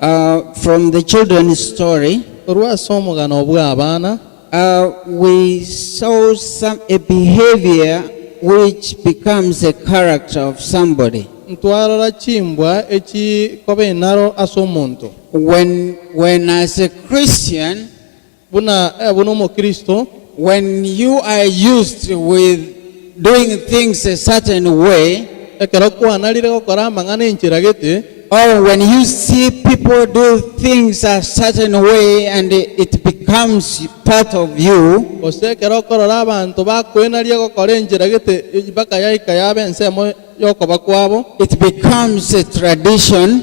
From the children's story, we saw a behavior which becomes a character of somebody. When as a Christian, when you are used with doing things a certain way, or when you see people do things a certain way and it becomes part of you, it becomes a tradition,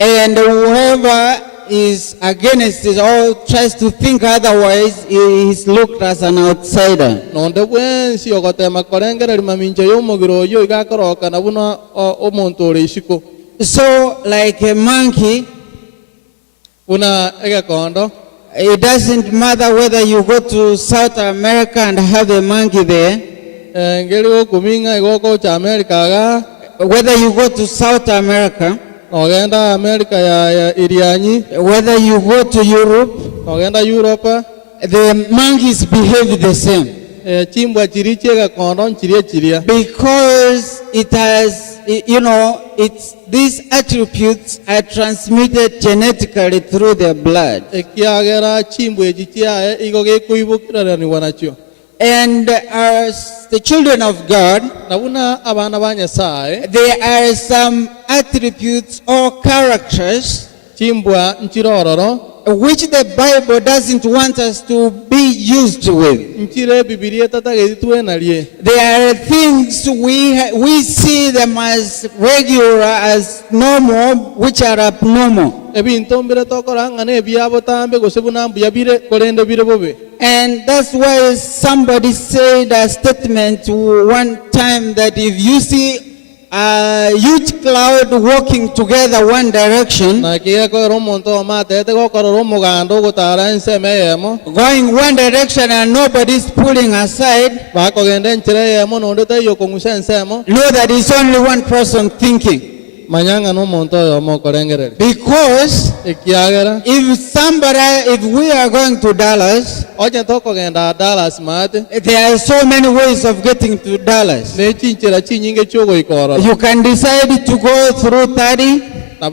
and whoever is against it or tries to think otherwise is looked as an outsider. So like a monkey, it doesn't matter whether you go to South America and have a monkey there, whether you go to South America, whether you go to Europe, the monkeys behave the same. Because it has, these attributes are transmitted genetically through their blood. And as the children of God, there are some attributes or characters which the Bible doesn't want us to be used with. There are things we see them as regular, as normal, which are abnormal. And that's why somebody said a statement one time that if you see a huge cloud walking together one direction, going one direction and nobody's pulling aside, know that it's only one person thinking. Because if we are going to Dallas, there are so many ways of getting to Dallas. You can decide to go through 30. You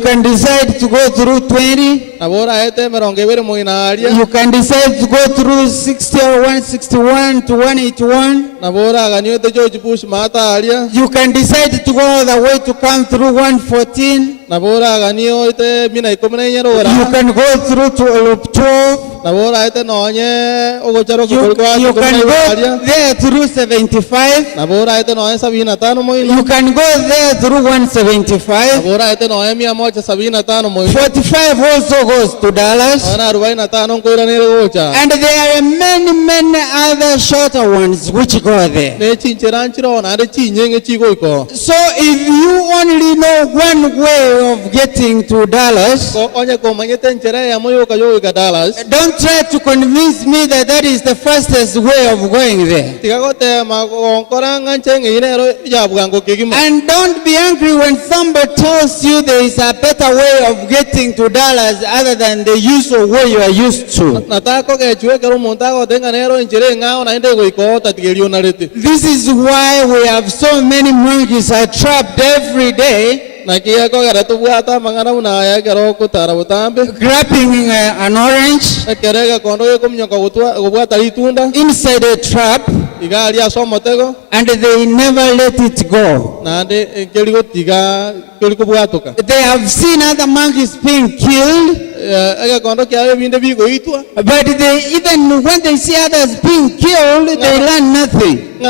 can decide to go through 20. You can decide to go through 60 or 161 to 181. You can decide to go all the way to come through 114. You can go through to 12. You can go there through 75. You can go there through 175. 45 also goes to Dallas. And there are many other shorter ones which go there. So if you only know one way of getting to Dallas, don't try to convince me that that is the fastest way of going there. And don't be angry when somebody tells you there is a better way of getting to Dallas other than the usual way you are used to. This is why we have so many monkeys are trapped every day, grabbing an orange inside a trap, and they never let it go. They have seen other monkeys being killed, but even when they see others being killed, they learn nothing. They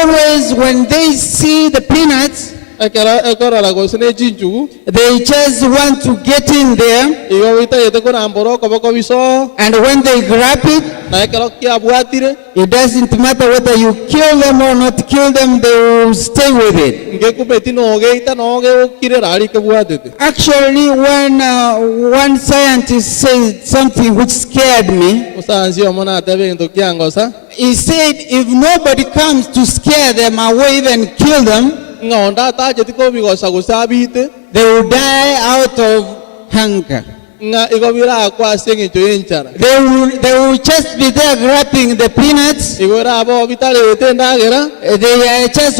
always, when they see the peanuts, ekorora gosine chinchugu They just want to get in there, igo witagete korambora okoboko biso and when they grab it, na ekero kiabwatire it doesn't matter whether you kill them or not kill them, they will stay with it. ngekubeti nogeita nogeokire rari kebwatete. Actually, when one scientist said something which scared me, Musansi omona atebe into kiangosa he said if nobody comes to scare them away, even kill them, ngonda tajeti ko bigosa gusabite they will die out of hunger. nga igobira kwa sengicho yenchara They will just be there grabbing the peanuts. igora abo bitalete ndagera They are just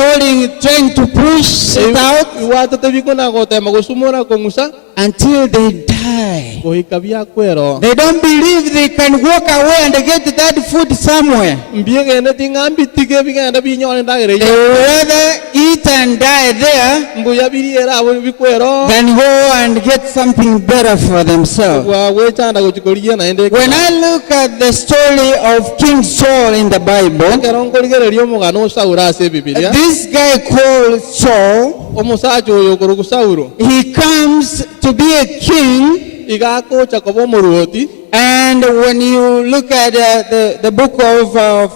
trying to push it out iwatete bikona gotema gusumura kongusa until they die. goikabia kwero They don't believe they can walk away and get that food somewhere. mbiegene tingambi tige bigenda binyone ndagera They would rather eat and die there mbuya biriera abo bikwero than go and get something better for themselves. wa wechanda gochikoria na ende When I look at the story of King Saul in the Bible, kero ngorigererio mugano saura ase bibilia this guy called Saul, omusacho oyo kurukusauro he comes to be a king. igako chakobo muruoti And when you look at the book of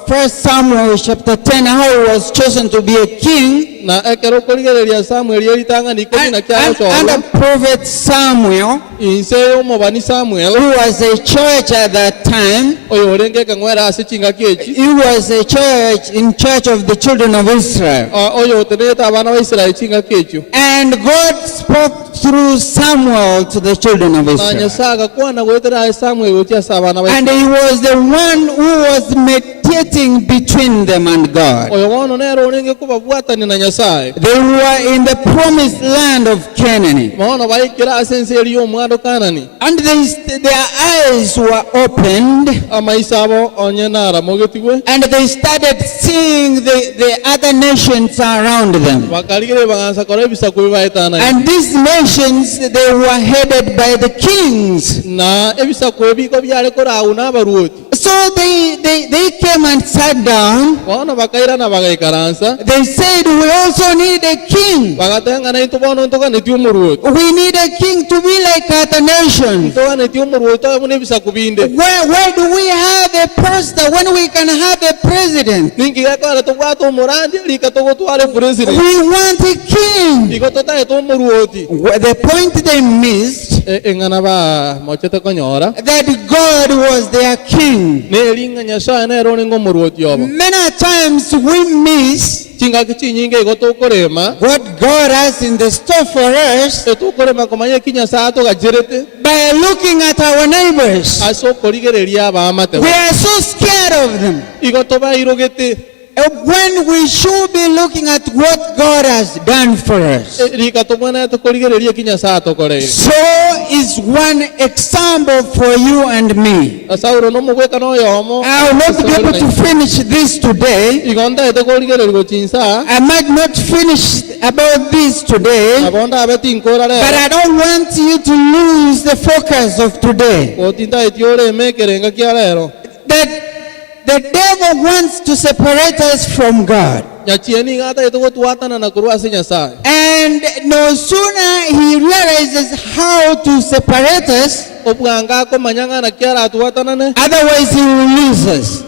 1 Samuel chapter 10, how he was chosen to be a king, na ekero korigereria Samuel yeritanga nikomi na kyalo and cyo the prophet Samuel, inse omobani Samuel who was a church at that time, oyo orenge kangwera ase chinga kiechi he was a church in charge of the children of Israel. oyo teneta abana ba Israel chinga kiechi And God spoke through Samuel to the children of na Israel. nyasaga kwana gwetera Samuel gotia sabana ba And he was the one who was mediating between them and God. oyo wono nero orenge kubabwatani na nyasaye They were in the promised land of Canaan. maono baikira ase nse eri omwando Kanani And their eyes were opened, amaisa abo onye nara mogetigwe and they started seeing the other nations around them. bakarigire bagansa kora ebisaku bibaetana And these nations, they were headed by the kings. na ebisaku ebiko byale korawu n'abaruoti So they came and sat down. bono bakaira na bagaikaransa They said, we also need a king. bagatengana into bono ntoganeti omuruoti We need a king to be like other nations. ntoganeti omuruoti oyo n'ebisaku binde Where do we have a president when we can have a president? ningigakora tobwata omurandi rika togotwara president We want a king. iko totaeta omuruoti The point they missed, eng'ana ba mochete konyora that God was their king. neringa nyasaye nero ningo omuruoti obo Many times we miss chingaki chinyinge igo tokorema what God has in the store for us tokorema komanya kinyasaye togacherete by looking at our neighbors. ase okorigereria abaamate We are so scared of them. igo tobairogete When we should be looking at what God has done for us. rika tomwana tokorigereria kinyasaye tokoreire So is one example for you and me. asauro nomogweka noyomo I will not be able to finish this today. igo ndaete korigereria chinsa I might not finish about this today, abonda abeti nkora but rero I don't want you to lose the focus of today. otinda etiore mekerenga kia rero That the devil wants to separate us from God. nyachieni ngata etogotwatana na kurwa ase nyasaye And no sooner he realizes how to separate us, obwanga akomanya ng'ana kiaratwatanane otherwise he will lose us.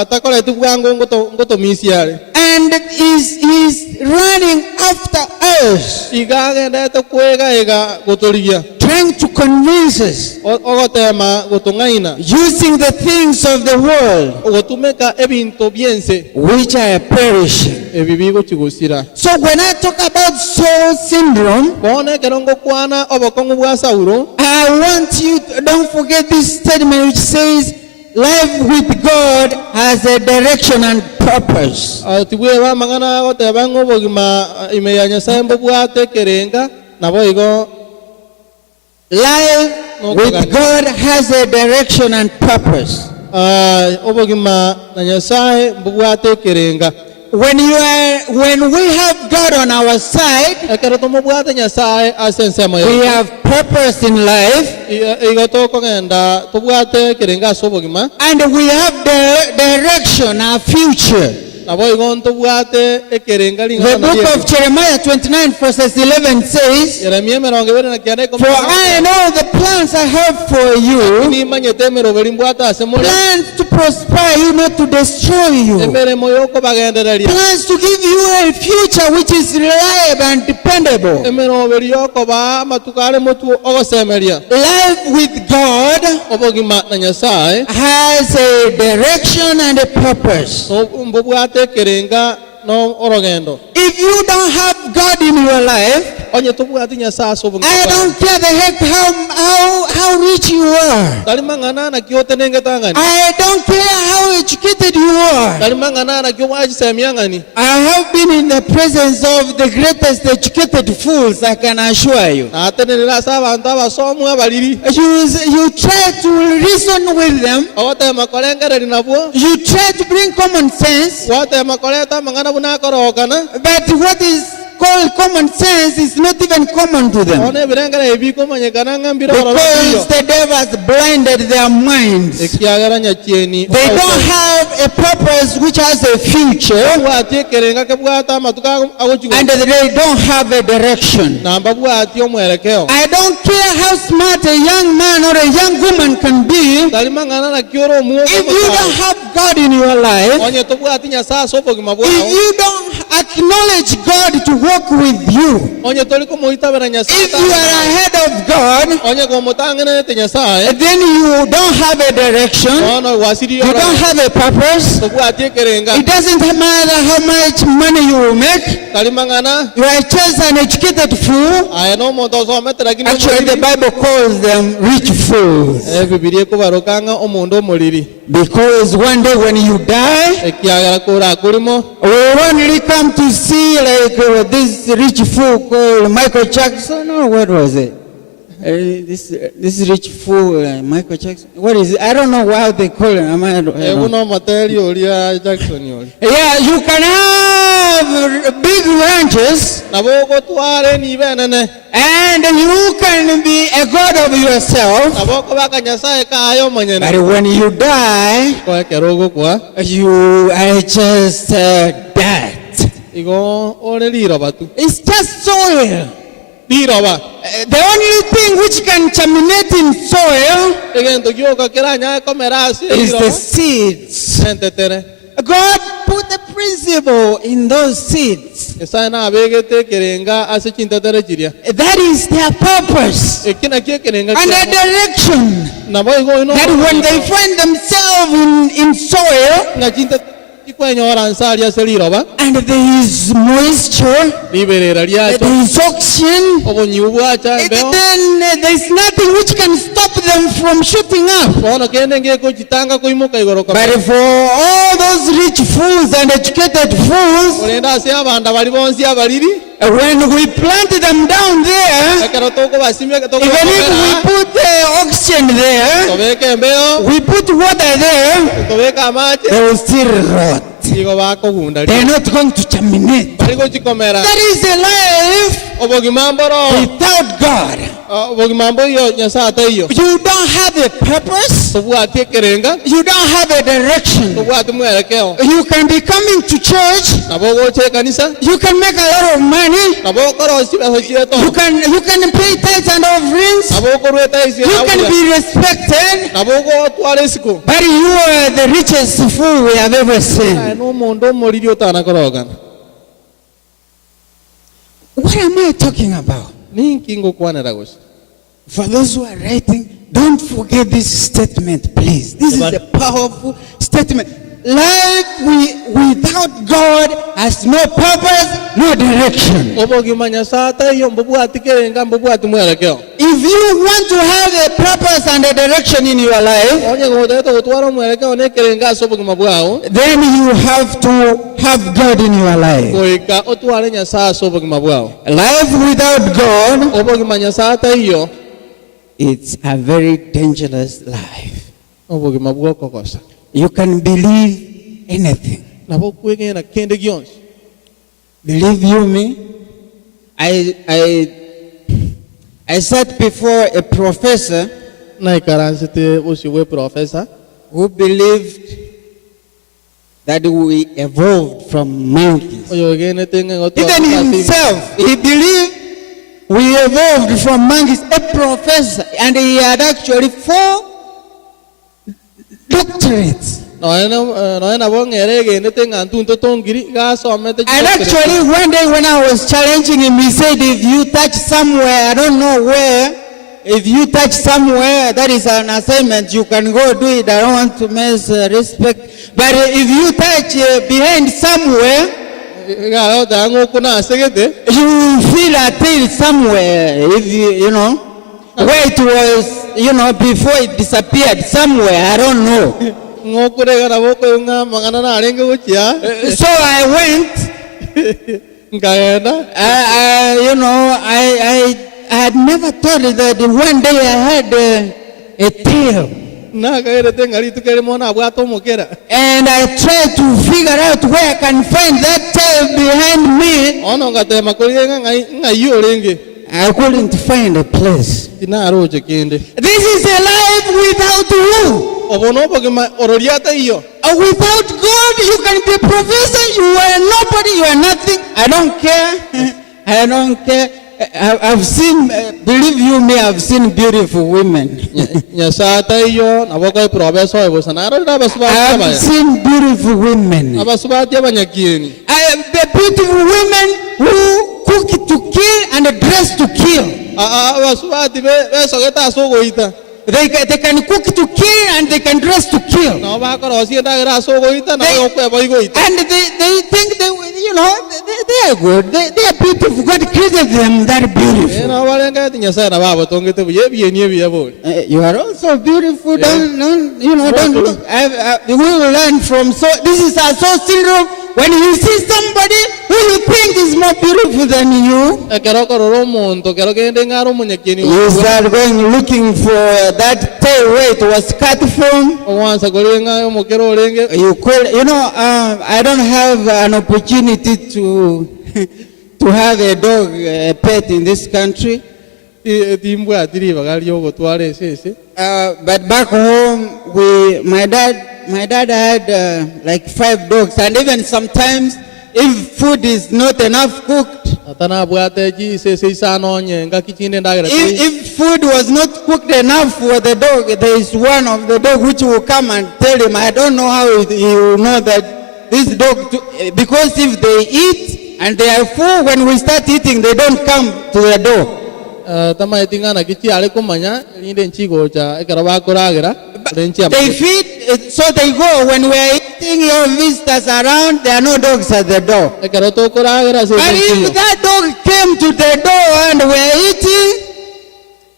atakoreti bwango ngotomisiare And he's running after us, iga agendete kwegaiga gotorigia trying to convince us, ogotema gotong'aina using the things of the world, ogotumeka ebinto byense which are perishing. ebi bigochigusira So when I talk about Saul syndrome, bono ekero ngokwana obokong'u bwa Saulo I want you to don't forget this statement which says, life with God has a direction and purpose. tibwe bamang'ana goteba ng'obogima ime ya nyasaye mbobwate kerenga nabo igo Life with God has a direction and purpose. obogima na nyasaye mbobwate kerenga When we have God on our side, ekero tomobwate nyasaye ase ensemo we yaito have purpose in life, igo tokogenda tobwate kerenga ase obogima and we have the direction, our future. nabo igonto bwate ekerenga The lingana book of Jeremiah 29 verses 11 says, Yeremia 29 for I know the plans I have for you, nimanyete emeroberi mbwate ase muri plans to prosper you, not to destroy you. emeremo yoko bagendereria Plans to give you a future which is reliable and dependable. emeroberi yoko ba matukare motu ogosemeria Life with God obogima na Nyasaye has a direction and a purpose. mbo bwate ekerenga no orogendo If you don't have God in your life, onye tobwate Nyasaye ase obogima I don't care the heck how rich you are. tari mang'ana na kiote nengetangani I don't care how educated you are. tari mang'ana na kio wachisemia ng'ani I have been in the presence of the greatest educated fools, I can assure you. atenerera ase abanto abasomu abariri You try to reason with them. ogotema korengereri nabwo You try to bring common sense. gwatema koreta amang'ana buna akorogana But what is called common sense is not even common to them. one ebirengera ebikomanyekana ng'ambire ororo Because the devil has blinded their minds. ekiagera nyakieni They don't have a purpose which has a future, bwati ekerenga kebwata amatuka agochigo and they don't have a direction. namba bwati omwerekeo I don't care how smart a young man or a young woman can be. tari mang'ana na kioro omuogo If you don't have God in your life, onye tobwati Nyasaye ase obogima if bwao you don't acknowledge God to walk with you, onye tori komoitabera Nyasaye if you are ahead of God, onye komotang'enete Nyasaye then you don't have a direction, ono wasiri you don't have a purpose. tobwati ekerenga It doesn't matter how much money you will make. tari mang'ana You are just an educated fool. aya n'omonto osomete lakini Actually, the Bible calls them rich fools. bibiria ekobarokanga omonto omoriri Because one day when you die, ekiagera kora kurimo we will only come to see like this rich fool called Michael Jackson, or what was it? This rich fool, Michael Jackson. What is it? I don't know how they call him. I don't know. ebuno materi oria Jackson ori Yeah, you can have big ranches, nabo ogotware nibenene and you can be a god of yourself. nabo okobaka Nyasaye kayo omonyene But when you die, kwekera ogokwa you are just dirt. igo ore liroba tu It's just soil. liroba The only thing which can germinate in soil egento gioka keranya komera ase is the liroba seeds. entetere God put the principle in those seeds. Nyasaye nabegete ekerenga ase chintetere chiria That is their purpose ekina kie ekerenga and a direction. nabo igo ino That when they find themselves in soil nga chintetere ikwenyora nsari ase liroba and there is moisture, liberera there liacho is oxygen, obonyibu bwacha embeo then there is nothing which can stop them from shooting up. bono kende ngekogitanga koimoka igoroka But for all those rich fools and educated fools, orenda ase abanda bari bonsi abariri when we plant them down there, ekero tokobasimia even if we put the oxygen there, tobeka embeo we put water there, tobeka amache they will still rot. igo bakogunda They're not going to germinate. bari gochikomera That is a life obogima mboro without God. obogima mbo iyo Nyasaye ataiyo You don't have a purpose. tobwati ekerenga You don't have a direction. tobwati mwerekeo You can be coming to church. nabo gocha ekanisa You can make a lot of money. nabo okora chibeso chieto You can pay tithes and offerings. nabo okorweta isi You can be respected. nabo ogotwara esiko But you are the richest fool we have ever seen. n'omonto omoriri otanakorogana What am I talking about? ninki ngokwanera gosi For those who are writing, don't forget this statement, please. This is a powerful statement. Life without God has no purpose, no direction. obogima Nyasaye ataiyo mbobwati kerenga mbobwati mwerekeo If you want to have a purpose and a direction in your life, onye gotete gotwara omwerekeo nekerenga ase obogima bwao then you have to have God in your life. goika otware Nyasaye ase obogima bwao Life without God, obogima Nyasaye ataiyo it's a very dangerous life. obogima bwokokosa You can believe anything. nabo kwegena kende gionsi Believe you me, I sat before a professor naikaransete osi we profesa who believed that we evolved from monkeys. oyo gene tenge goto Even himself, he believed we evolved from monkeys. A professor, and he had actually 4 doctorates. noena bongere gene tenge antunto tongiri ga somete. And actually, one day when I was challenging him, he said, if you touch somewhere, I don't know where, if you touch somewhere, that is an assignment, you can go do it. I don't want to mess respect. But if you touch behind somewhere, ga ota ngoko na segete you will feel a tail somewhere, if you know, where it was, before it disappeared somewhere, I don't know. ngoko re ga boko nga mangana na arenge gochia So I went, ngaenda I had never thought that one day I had a tail. na ga ere tenga ritu kere mona bwato mokera And I tried to figure out where I can find that tail behind me. ono ngate makori nga yorenge I couldn't find a place. tina roje kende This is a life without who? obono bogima ororiata iyo Without God, you can be a professor, you are nobody, you are nothing. I don't care. I don't care. I've seen, believe you me, I've seen beautiful women. nyasata iyo na boko professor ebo sanaro da basubati I've seen beautiful women. abasubati abanyakieni The beautiful women who cook to kill and dress to kill. abasubati be sogeta sogoita They can cook to kill and they can dress to kill. no ba ko rosienda gra sogoita na yo kwe boigoita And they think they are good. They are beautiful. God created them that beautiful. no balenga tinyasa na babo tongete buye bienie biabo You are also beautiful. Yeah. Don't look. We will learn from. So this is a soul syndrome. When you see somebody who you think is more beautiful than you, kero kororo monto kero kende ngaro munyakieni you start going looking for that tail where it was cut from. owansa golenga mokero orenge You call, I don't have an opportunity to have a dog, a pet in this country. timbwa atiri bagali ogotware sese But back home, my dad had like 5 dogs, and even sometimes, if food is not enough cooked, atana bwate ji sese isano nyenga kichinde ndagera if food was not cooked enough for the dog, there is one of the dog which will come and tell him, I don't know how he will know that this dog, because if they eat and they are full, when we start eating, they don't come to the door. tama etingana kichi ale kumanya linde nchigo cha ekara bakoragera renchi They feed, so they go. When we are eating, your visitors around, there are no dogs at the door. ekara to koragera But if sese that dog came to the door and we are eating,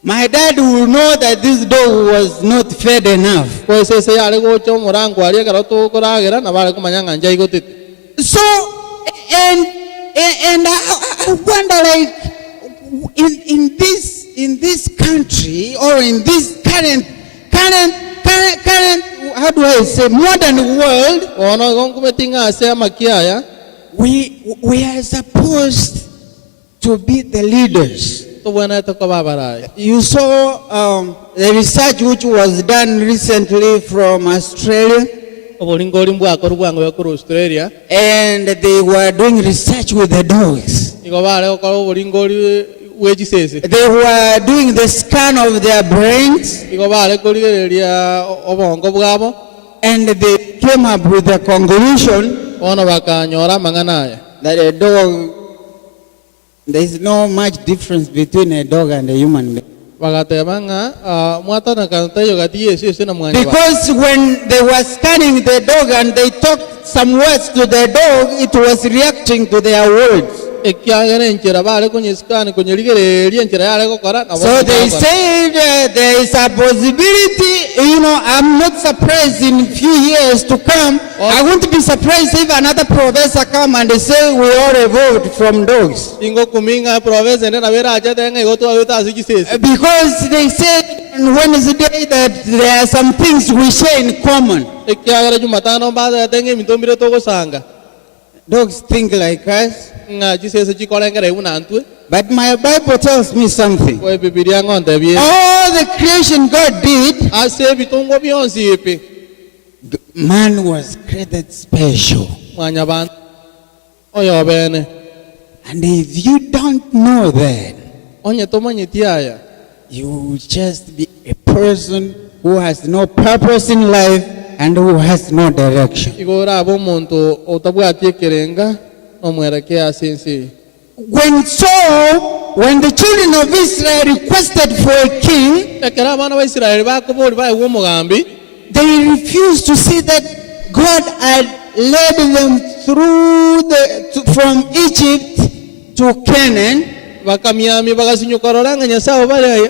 my dad will know that this dog was not fed enough. ko sese ale gocho morango ali ekara to koragera na bale kumanya nganja igotete So, and I wonder, like, in this country, or in this current, how do I say, modern world, ono gonkumetinga ase makiaya we are supposed to be the leaders. to bwana to ko babarai You saw the research which was done recently from Australia, obolingoli mbwako rwango yo ku Australia and they were doing research with the dogs. iko bale ko obolingoli weji sese They were doing the scan of their brains, iko bale ko ligereria obongo bwabo and they came up with the conclusion ono bakanyora manganaya that a dog, there is no much difference between a dog and a human being. bagatebanga mwata na kantayo gatiye sese na mwanya Because when they were scanning the dog and they talked some words to the dog, it was reacting to their words. ekyagere enchera bale kunyiskani kunyeligereria enchera yale kokora na So they said there is a possibility, I'm not surprised in few years to come. I won't be surprised if another professor come and say we all evolved from dogs. ingo kuminga province na vera acha tenga igoto aweta asiki sese Because they said on Wednesday that there are some things we share in common. ekyagere jumatano bada tenga mitombire toko sanga Dogs think like us. nga jisese chikolengere unantwe But my Bible tells me something. ko bibilia ngonde bie All the creation God did, ase bitongo byonsi ipi man was created special. mwanya bantu oyo bene And if you don't know that, onye tomanyiti aya you will just be a person who has no purpose in life and who has no direction. igora abo omuntu otabwatie kerenga omwerekea sinsi. When the children of Israel requested for a king, ekera abana ba Israeli bakobori baigwa omugambi they refused to see that God had led them from Egypt to Canaan. bakamiami bagasinyukororanga nyasaye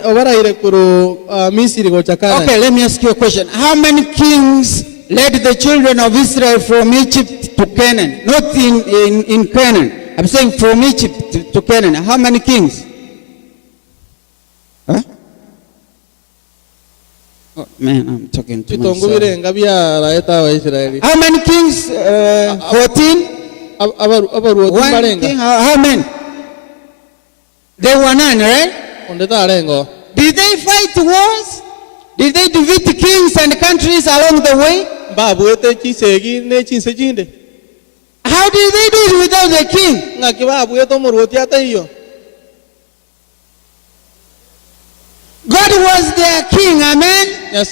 obaraire kuru Misiri gochakana. Okay, let me ask you a question. How many kings led the children of Israel from Egypt to Canaan? Not in Canaan. I'm saying from Egypt to Canaan. How many kings? Huh? Oh, man, I'm talking to myself. How many kings? 14? One king, how many? There were 9, right? Did they fight wars? Did they defeat kings and countries along the way? How did they do it without the king? God was their king, amen? And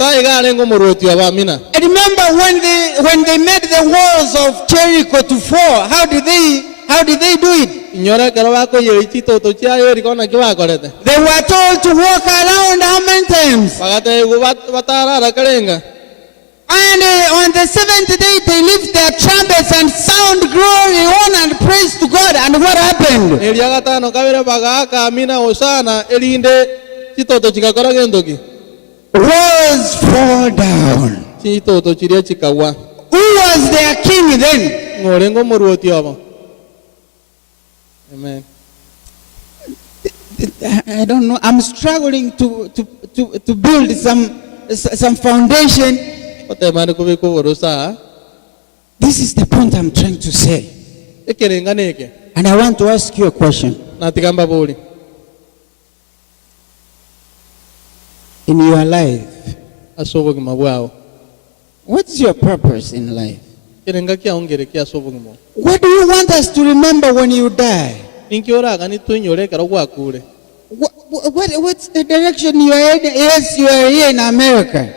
remember when they made the walls of Jericho to fall, how did they do it? They were told to walk around how many times? And on the 7th day they lift their trumpets and sound glory, honor and praise to God. And what happened? Walls fall down. Who was their king then? Amen. I don't know. I'm struggling to build some foundation. This is the point I'm trying to say. And I want to ask you a question. In your life, what's your purpose in life? What do you want us to remember when you die? What's the direction you are heading? Yes, you are here in America.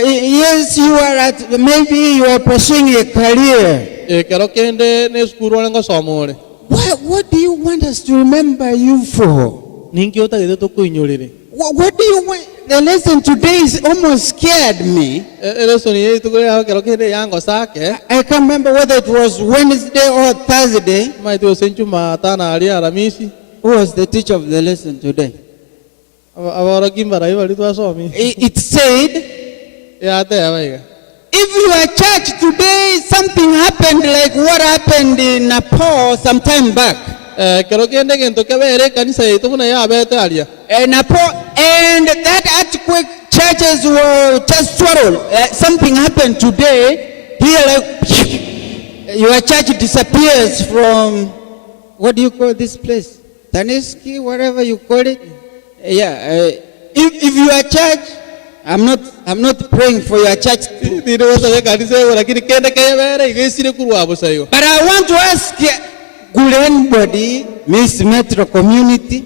Yes, you are maybe you are pursuing a career. What do you want us to remember you for? What do you want? The lesson today is almost scared me. I can't remember whether it was Wednesday or Thursday. Who was the teacher of the lesson today? It said, if your church today something happened like what happened in Nepal some time back. Nepal, and that earthquake, churches were just swallowed. Something happened today. Here, like, your church disappears from, what do you call this place? Taneski, whatever you call it. Yeah. If your church, I'm not praying for your church. But I want to ask, could anybody miss Metro community?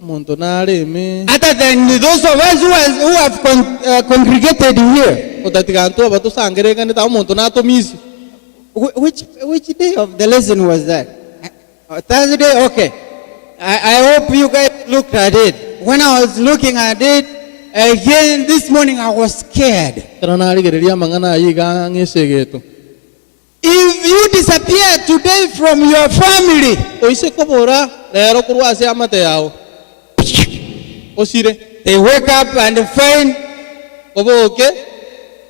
Other than those of us who have congregated here. Which day of the lesson was that? Thursday? Okay. I hope you guys looked at it. When I was looking at it, again this morning I was scared. If you disappear today from your family, they wake up and find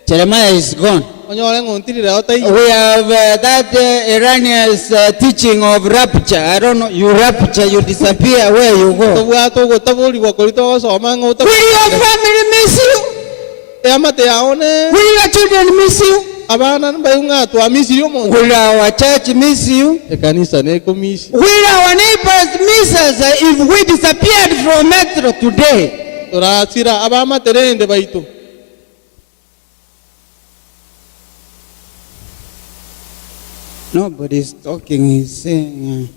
Jeremiah is gone. We have that Iranian's teaching of rapture. I don't know, you rapture, you disappear, where you go. Will your family miss you? Will your children miss you? Will our church miss you? Will our neighbors miss us if we disappeared from Metro today? Nobody's talking. He's saying,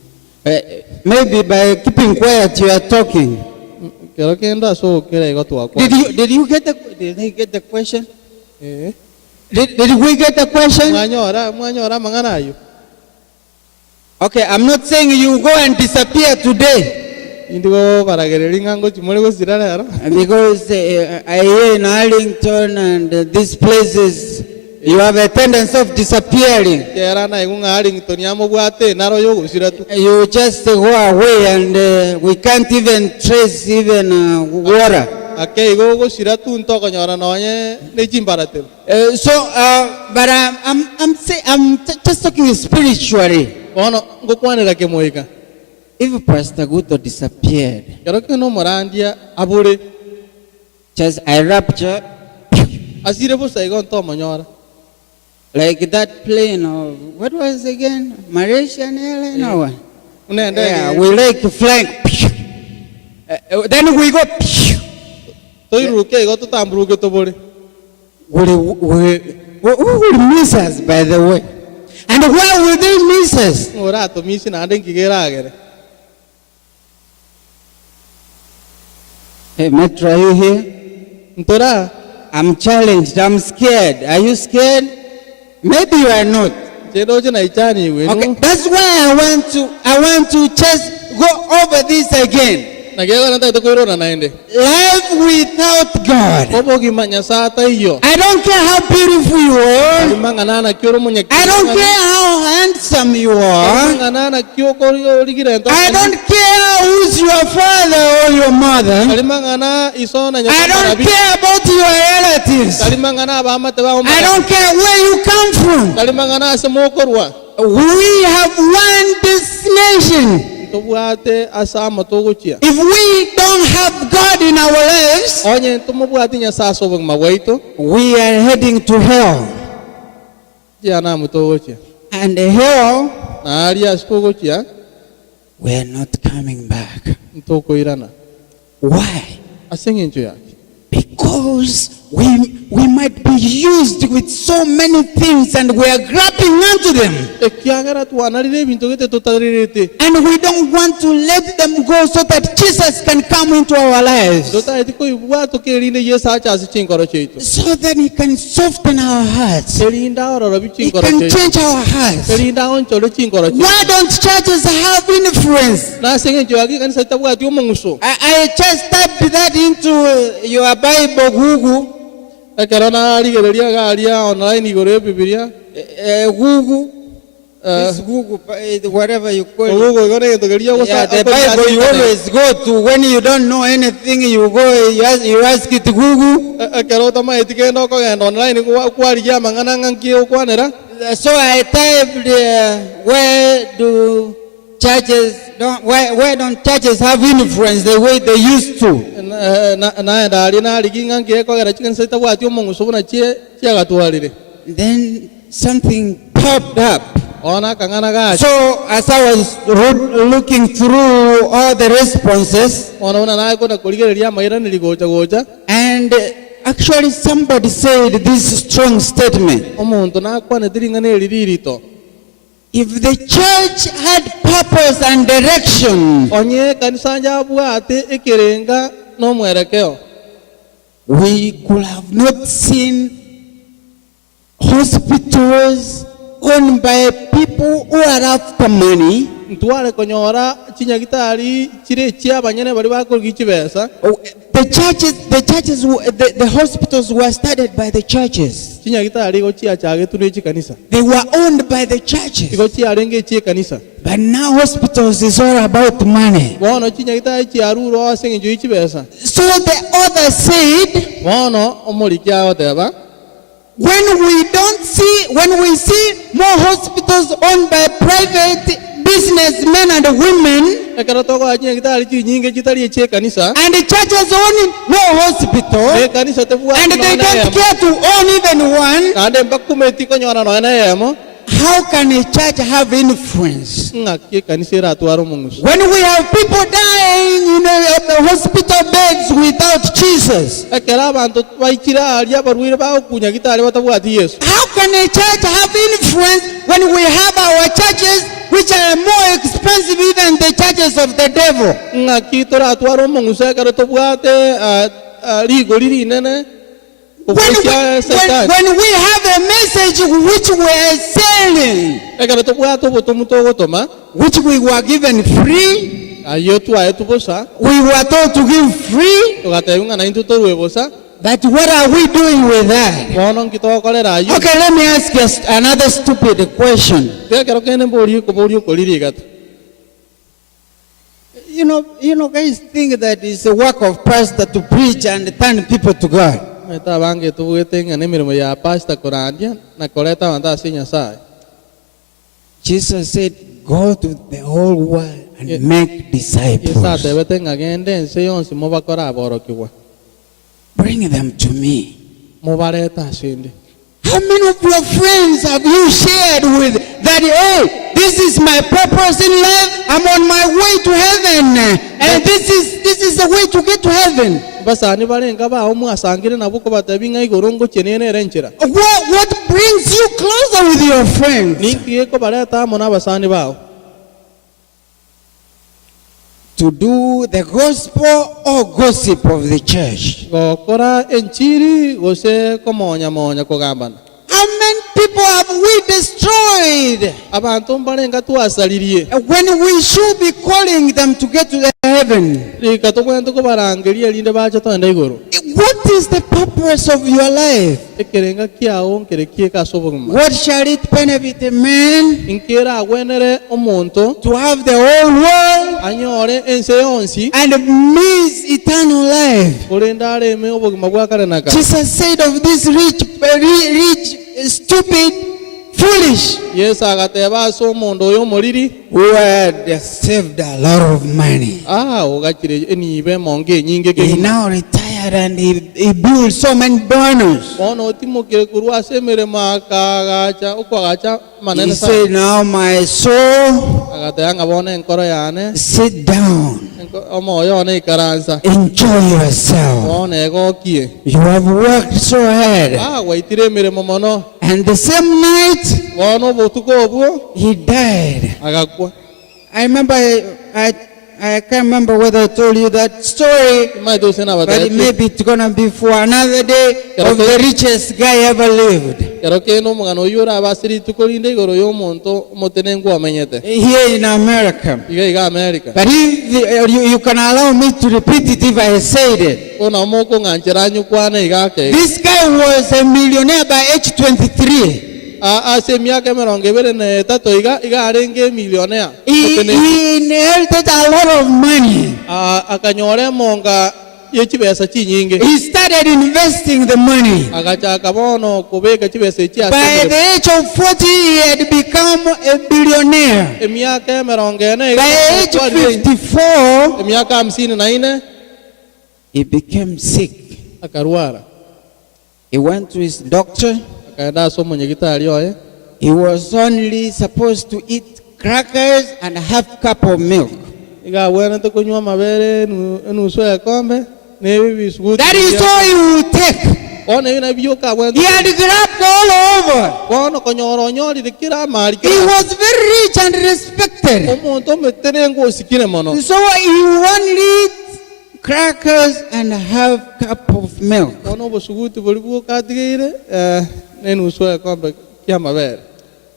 maybe by keeping quiet, you are talking. Kero kenda so kera iko tu akwa. Did he get the question? Did we get the question? Mwanyora mangana yu. Okay, I'm not saying you go and disappear today. Indigo paragereri ngango chimole go sirara yaro. Because I hear in Arlington and these places, you have a tendency of disappearing. Kera na igunga Arlington yamo buate naro yo go siratu. You just go away and we can't even trace even water. Ake go siratu ntoko nyora noye ne chimbarate. But I'm just talking spiritually. Ono go kwanera ke moika. If Pastor Guto disappeared, Kero keno morandia abure. just I rapture, Asire bo saigo nto manyora. like that plane of, what was it again? Malaysian Airlines or what? Yeah, we like to fly. Then we go. Toi ruke go to tambruke to bore. Who will miss us, by the way? And where will they miss us? Ora to misi na den kigera agere. Hey, Metro, are you here? Ntora I'm challenged. I'm scared. Are you scared? Maybe you are not. jedo jena ichani we. Okay, that's why I want to just go over this again. Na gego na to koiro na naende. Life without God. Bobo gi manya sa ta iyo. I don't care how beautiful you are. Mangana na kyoro munya. I don't care how handsome you are. Mangana na kyo korio ligire nto. I don't care who's your father or your mother. Kalimangana iso na I don't care about your relatives. Kalimangana ba mate ba. I don't care where you come from. Kalimangana asemo korwa. We have one destination. To buate asa motogo chia. If we don't have God in our lives, Onye to mo buate nya sa so bang mawaito. we are heading to hell. Chia na motogo chia. And hell, Na aria skogo chia. we are not coming back. Ntoko irana. Why? Asengenjo ya. Because we might be used with so many things and we are grabbing onto them. Ekiagara tu anarire binto gete to tarirete. And we don't want to let them go so that Jesus can come into our lives. Dota etiko ibuato ke rinde yesa cha si chinkoro cheito. So that he can soften our hearts. Erinda oro rabi He chinkoro can cheito. change our hearts. Erinda on cholo chinkoro cheito. Why don't churches have influence? Na sengenjo agi kanisa tabuati omonguso. I just typed that into your Bible, Google. Ekarana aligereria garia online igore bibilia. Google. This Google, whatever you call it. Ogo igore togeria go Yeah, the Bible you always go to when you don't know anything. You go, you ask it to Google. Ekaro tama etike no ko genda online kwaria mangana nganki okwanera. So I typed, why don't churches have influence the way they used to? Na ndari na ligi nganki ko gera chikanisa tabuati omonguso buna chie gatwarire. Then something popped up. Ona kangana ga. So as I was looking through all the responses, Ona na ko na koligereria maira niligocha gocha. and actually somebody said this strong statement. Omuntu na kwane tiringane liririto. If the church had purpose and direction, Onye kanisa nja buate ekirenga no mwerekeo. we could have not seen hospitals owned by people who are after money. Ntwale konyora chinyagitari chire chia banyene bari bakorgichi besa. The hospitals were started by the churches. Chinyagitari go chia chage tune chikanisa. They were owned by the churches. Go chia renge chi kanisa. But now hospitals is all about money. Wono chinyagitari chiaru ro asengenjo ichi besa. So the author said, Wono omolikia oteba. when we see more hospitals owned by private businessmen and women, Ekaro toko chinyagitari chi nyinge chitari chi kanisa. and the churches own no hospital, Kanisa tebu and they don't care to own even one, ande bakumeti konyora no ena yemo. how can a church have influence? ng'aki ekanisa eratwara omong'uso. When we have people dying in the hospital beds without Jesus, Ekero abanto baikire aria abarwaire bagokunya gitari batabwati Yesu. how can a church have influence when we have our churches which are more expensive even the churches of the devil? Ng'aki toratwara omong'uso ekero tobwate rigori rinene When gokoisia Satani. when we have a message which we are selling, Ekero tobwate obotomu togotoma which we were given free, ayo twae tubosa we were told to give free, togatebi ng'ana intwe torwe bosa but what are we doing with that? bono nki togokorera ayo. Okay, let me ask you another stupid question. Ekero kende mbori okoriri gata. You know, guys think that it's a work of pastor to preach and turn people to God. Meta bange tubwete ng'ana emirimo ya pastor korandia na koreta abanto ase Nyasaye. Jesus said, go to the whole world and make Yesu disciples. atebete ng'agende ense yonsi mobakora aborokigwa Bring them to me. mobareta ase ndi. How many of your friends have you shared with that, hey, this is my purpose in life, I'm on my way to heaven, and this is the way to get to heaven? Basani barenga baho mwasangire nabo ko batebi ng'a igoro ngokenene erenchera. What brings you closer with your friends? Ninki ko bareta amo n'abasani baho. To do the gospel or gossip of the church? Gokora enchiri gose komonya kogambana. How many people have we destroyed Abantu barenga twasalirie. when we should be calling them to get to the heaven? Rika togwento ko barangeria linde bacha tonda igoro. What is the purpose of your life? Ekerenga kiao nkerekie kasoboguma. What shall it benefit a man Inkera agwenere omonto to have the whole world anyore ense yonsi and miss eternal life? orenda areme obogima bwakarenaka. Jesus said of this rich, stupid, foolish, Yesu agateba ase omondo oyo omoriri who had saved a lot of money. ogakire enibe monge enyinge He ge. now retired and he built so many burners. Bono otimokire kurwa ase emirimo akagacha okwagacha He manene sana. said, now my soul, Agateba ng'a bono enkoro yane sit down, omoyo one ikaransa enjoy yourself. bono egokie. You have worked so hard. Gwaitire emirimo mono And the same night, bono obotuko obwo he died. agakwa. I remember, I can't remember whether I told you that story, Maito sena but batati. maybe it's going to be for another day of the richest guy ever lived. Kero keno omong'ana oyo ora abasiri tukorinde igoro y'omonto omotenengu amenyete. Here in America. Iga America. But if you can allow me to repeat it if I said it. Ona omoko ng'anchera nyukwane igake. This guy was a millionaire by age 23. Ase miaka emerongo ebere na etato iga arenge milionea. He inherited a lot of money. Akanyore monga yechibesa chinyinge. He started investing the money. Agachaka bono kubeka chibesa echi By ase. the age of 40, he had become a billionaire. Emiaka emerongo ene By age 54, emiaka 54 he became sick. akarwara. He went to his doctor. Akaenda ase omonyegitari oye. He was only supposed to eat crackers and a half cup of milk. Iga wenete kunywa mabere enusu ekombe nebi biskuti. That is all he would take. Ona yuna biyoka He wenete. had grabbed all over. Bono konyoro nyori dikira mari. He was very rich and respected. Omonto metenengo osikire mono. So he only eat crackers and a half cup of milk. Ono bosuguti bolibuo katigire nenusu ekombe kia mabere.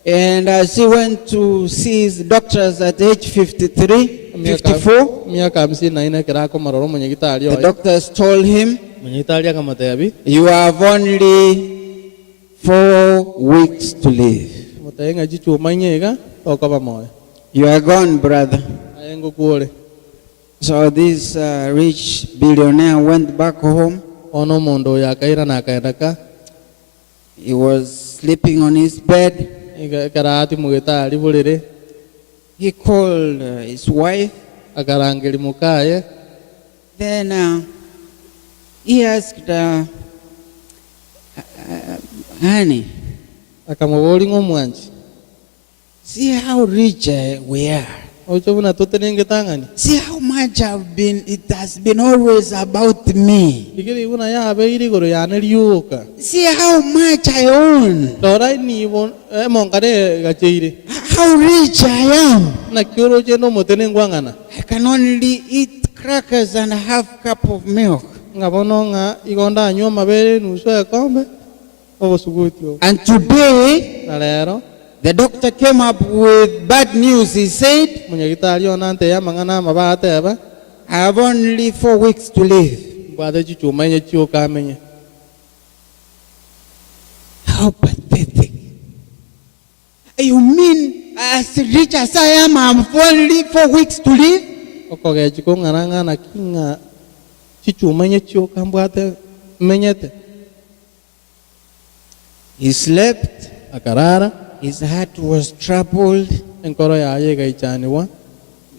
And as he went to see his doctors at age 53, 54, Miaka 54 kirako maroro omonyegitari the oye. doctors told him, Omonyegitari akamotebi. you have only 4 weeks to live. Motenga chichu manyega okoba moyo. You are gone, brother. Ayengo kuore. So this rich billionaire went back home. Ono mondo yakaira na akaendaka. He was sleeping on his bed. Karati mugitari burire. He called his wife. Akarangeri mukaye. Then he asked, honey, Akamubori ng'omwanji. See how rich we are. ocho buna totenenge tangani See how much it has been always about me. ikiri buna ya be iri goro ya ne riuka See how much I own. dora ni bon mongare gacheire How rich I am. na kyoro je no motene ngwangana I can only eat crackers and half cup of milk. ngabono nga igonda anywa mabere nusu ekombe obosugutio And today, na lero the doctor came up with bad news. He said, munyagitari onante ya mangana mabate ba I have only 4 weeks to live. bade chichuma nye chioka menye How pathetic. You mean as rich as I am, I have only 4 weeks to live? okoge chiko ngana kinga chichuma nye chioka mbate menyete He slept. akarara His heart was troubled. enkoro yaye gaichaniwa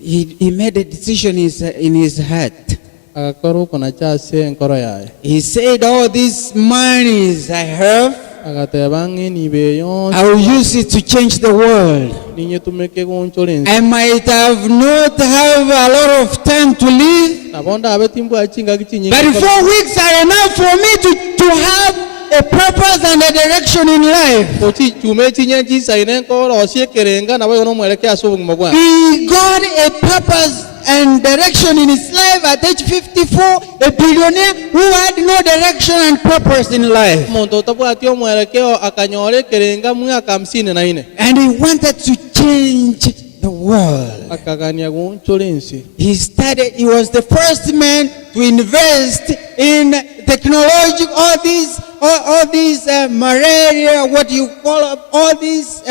He made a decision in his heart. agakoro kona chase enkoro yaye He said, all these monies I have, agatebangi nibeyo I will use it to change the world. ninye tumeke goncholensi I might have not have a lot of time to live, nabonda abetimbu achinga kichinyi but 4 weeks are enough for me to have a purpose and a direction in life. ochi chume chinye chisaine enkoro osiekerenga nabo yono mwelekea sobuguma bwa He got a purpose and direction in his life at age 54, a billionaire who had no direction and purpose in life. muntu tabwatio mwelekeo akanyore kerenga mwaka 54 And he wanted to change the world. akagania goncholensi He was the first man to invest in technology, all these malaria, what you call all these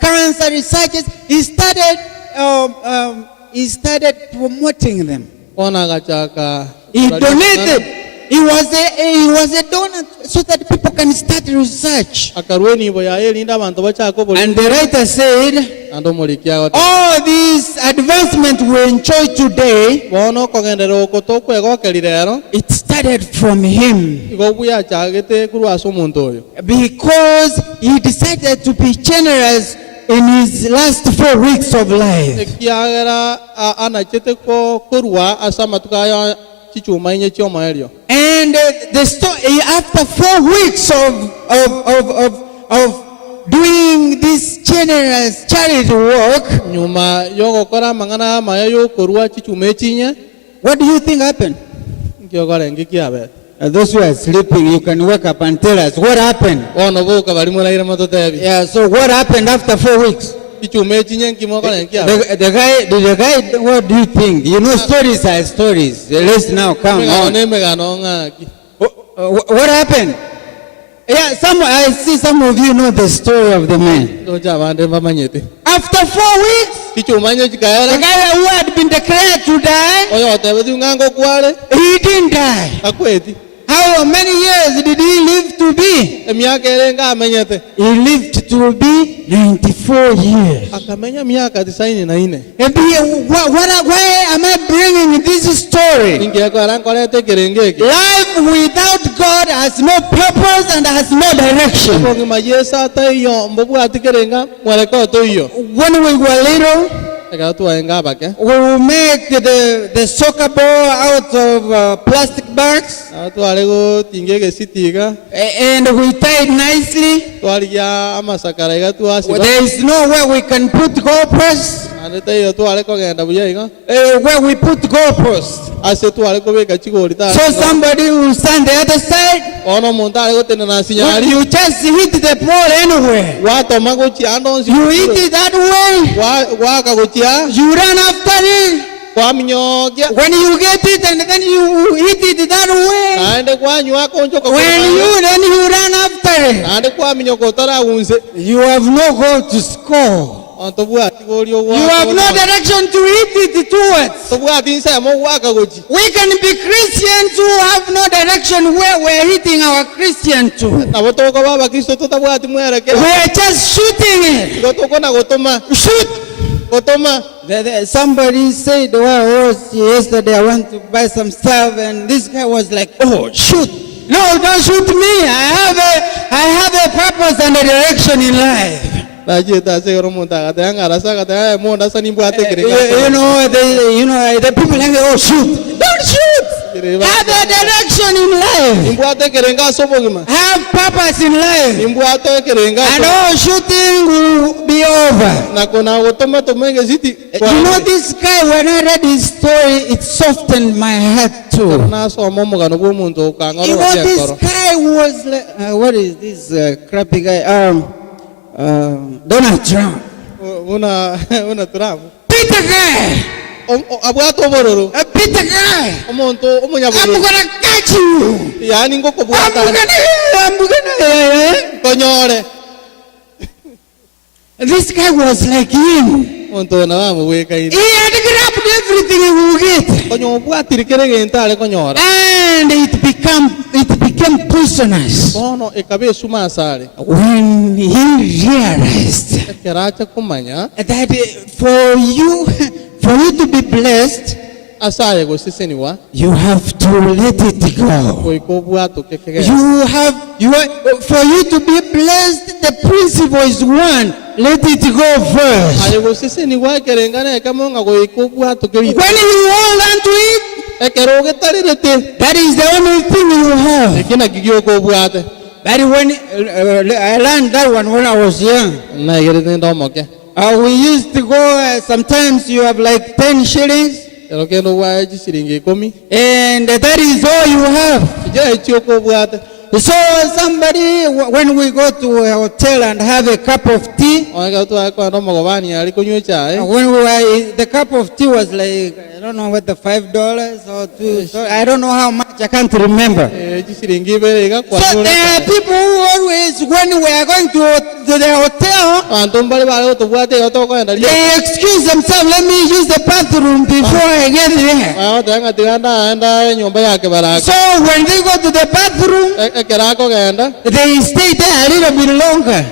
cancer researches. He started promoting them. ona gachaka He donated. He was a donor so that people can start research. akarweni bo ya elinda abantu bachako boli And the writer said, ando molikia all these advancement we enjoy today, bono kogendero okotokwe gokelirero it started from him igobuya chagete kuru aso muntu oyo because he decided to be generous in his last 4 weeks of life. ekiagera anachete ko kurwa asama tukaya chichuma inye chioma elio And the story, after 4 weeks of doing this generous charity work, nyuma yogokora mangana mayo kurwa chichuma chinye what do you think happened? ngiogora ngikiabe Those who are sleeping, you can wake up and tell us what happened. ono boka bali mulaire matotebi Yeah, so what happened after 4 weeks? chichuma chinye ngimogora ngiabe The guy, what do you think? You know, stories are stories. Let's now come on. megano ngaki What happened? Yeah, I see some of you know the story of the man. doja bande bamanyete After 4 weeks, chichuma nye the chikaera guy who had been declared to die, oyo tebedi ngango kwale he didn't die. akweti How many years did he live to be? emyaka erenga amenyete He lived to be 94 years. akamenya miaka 94 Why am I bringing this story? ingekora nkorete kerengeki Life without God has no purpose and has no direction. ngima yesa tayo mbobu atikerenga mwelekeo toyo When we were little, ekatu aenga bake we will make the soccer ball out of plastic bags, atu alego tingege sitiga and we tie it nicely. twalia amasakara egatu asiba There is nowhere we can put goalposts. anete yo tu aleko genda buya iga Where we put goalposts. ase tu aleko beka chigori ta So somebody will stand the other side. ono monta alego tenana sinyari You just hit the ball anywhere. wato mago chi andonsi You hit it that way. wa kagochia You run after it. kwa minyogia When you get it and then you hit it that way. ande kwa nywa koncho ko Then you run after it. ande kwa minyoko tara unse You have no goal to score. ontobu atigorio wa You have no direction to hit it towards. tobu atinsa mo wa kagochi We can be Christians who have no direction where we're hitting our Christian to. nabotoko baba Kristo totabu atimwereke We are just shooting it. gotoko na gotoma Shoot. gotoma Somebody said, well, yesterday I went to buy some stuff and this guy was like, oh, shoot. No, don't shoot me. I have a purpose and a direction in life. Najeta segoro monta gataya ngarasa gataya monda sani mbwate kerenga. The people like, oh, shoot. Don't shoot. Have a direction in life. Mbwate kerenga sobogima. Have purpose in life. Mbwate kerenga. And all shooting will be over. Na kona otoma tomenge ziti. You know this guy, when I read his story, it softened my heart too. Na so momo gano bo muntu kangalo. You know this guy was like, what is this crappy guy? Donald Trump. Una Trump. Peter guy. Abwato bororo. Peter guy. Omonto omunyaboro. I'm gonna catch you. Yani ngoko bwata. I'm gonna. Konyore. This guy was like him. Monto na weka ini. He had grabbed everything he would get. Konyo bwati kerenge entale konyora. And it became prisoners. Bono ekabe suma sare. When he realized Keracha kumanya. that for you to be blessed, Asaye go siseniwa. you have to let it go. Koiko bwato kekege. For you to be blessed, the principle is one. Let it go first. Aye go siseniwa kerenga na kamonga koiko bwato keri. When you hold on to it, Ekeroge tarirete. that is the only thing you have. Ekina gigio ko bwate. But when I learned that one when I was young. Na yerete ndomoke. We used to go, sometimes you have like 10 shillings. Erokendo wa shilingi 10. And that is all you have. Je chioko bwate. So somebody, when we go to a hotel and have a cup of tea, Oga tu akwa ndo mogobani ali kunywa chai. when we were, the cup of tea was like, I don't know what, the $5 or $2, so I don't know how much, I can't remember. Shilingi berega kwa. So there are people who always, when we are going to the hotel, Antombali bale to bwate yoto ko ndali. they excuse themselves, let me use the bathroom before I get there. Wao tanga tiganda enda nyumba yake baraka. So when they go to the bathroom, Kerako genda. they stay there a little bit longer.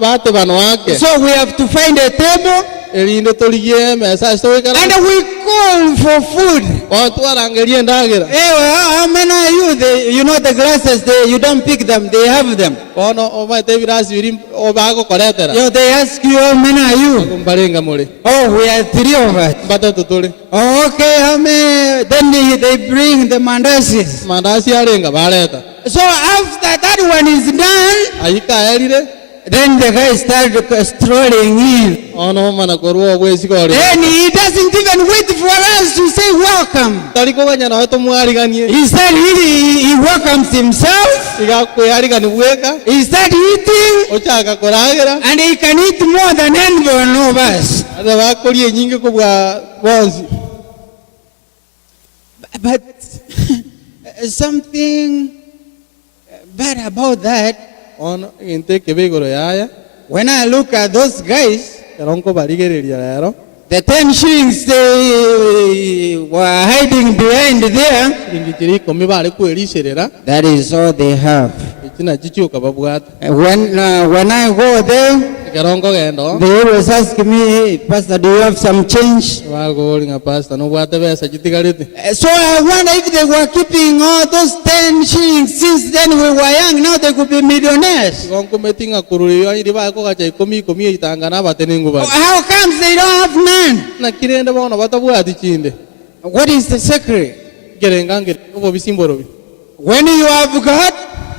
Bate bano wake. So we have to find a table Elindo toliye mesa story kara. and we call for food. Watu arangelie ndagira. Hey, how many are you? You know the glasses, you don't pick them, they have them. Ono oma te virasi virim obago koletera. They ask you, how many are you? Kumbarenga mole. Oh, we are 3 of us. Bata tutuli. Oh, okay, how many? Then they bring the mandasis. Mandasi arenga baleta. So after that one is done, Ayika elire. then the guy started strolling in. Ono mana koruo bwezi kori. Then he doesn't even wait for us to say welcome. Taliko ganya na weto mwari ganye. He started eating, he welcomes himself. Iga kuyari gani bweka. He started eating, Ochaka koragira. and he can eat more than any one of us. Ada bakori nyingi kubwa bonzi. But something bad about that, Ono inte kebegoro yaya. when I look at those guys, Eronko barigereria rero. the 10 shillings they were hiding behind there, Ingikiri komi bari kuerisherera. that is all they have. Itina chichuka babwata. When I go there, Keronko gendo. they always ask me, hey, Pastor, do you have some change? Wago linga pasta no bwate besa chitigarite. So I wonder if they were keeping all those 10 shillings since then we were young, now they could be millionaires. Gonko metinga kururi yo iriba ko gacha komi itangana batenengu ba. How comes they don't have none? Na kirende bono batabwati chinde. What is the secret? Gerengangere obo bisimborobi. When you have God,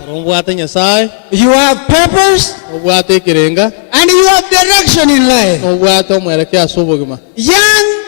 Rombwate nyasai, you have purpose, obwate kirenga, and you have direction in life. obwate omwerekea sobogima. Young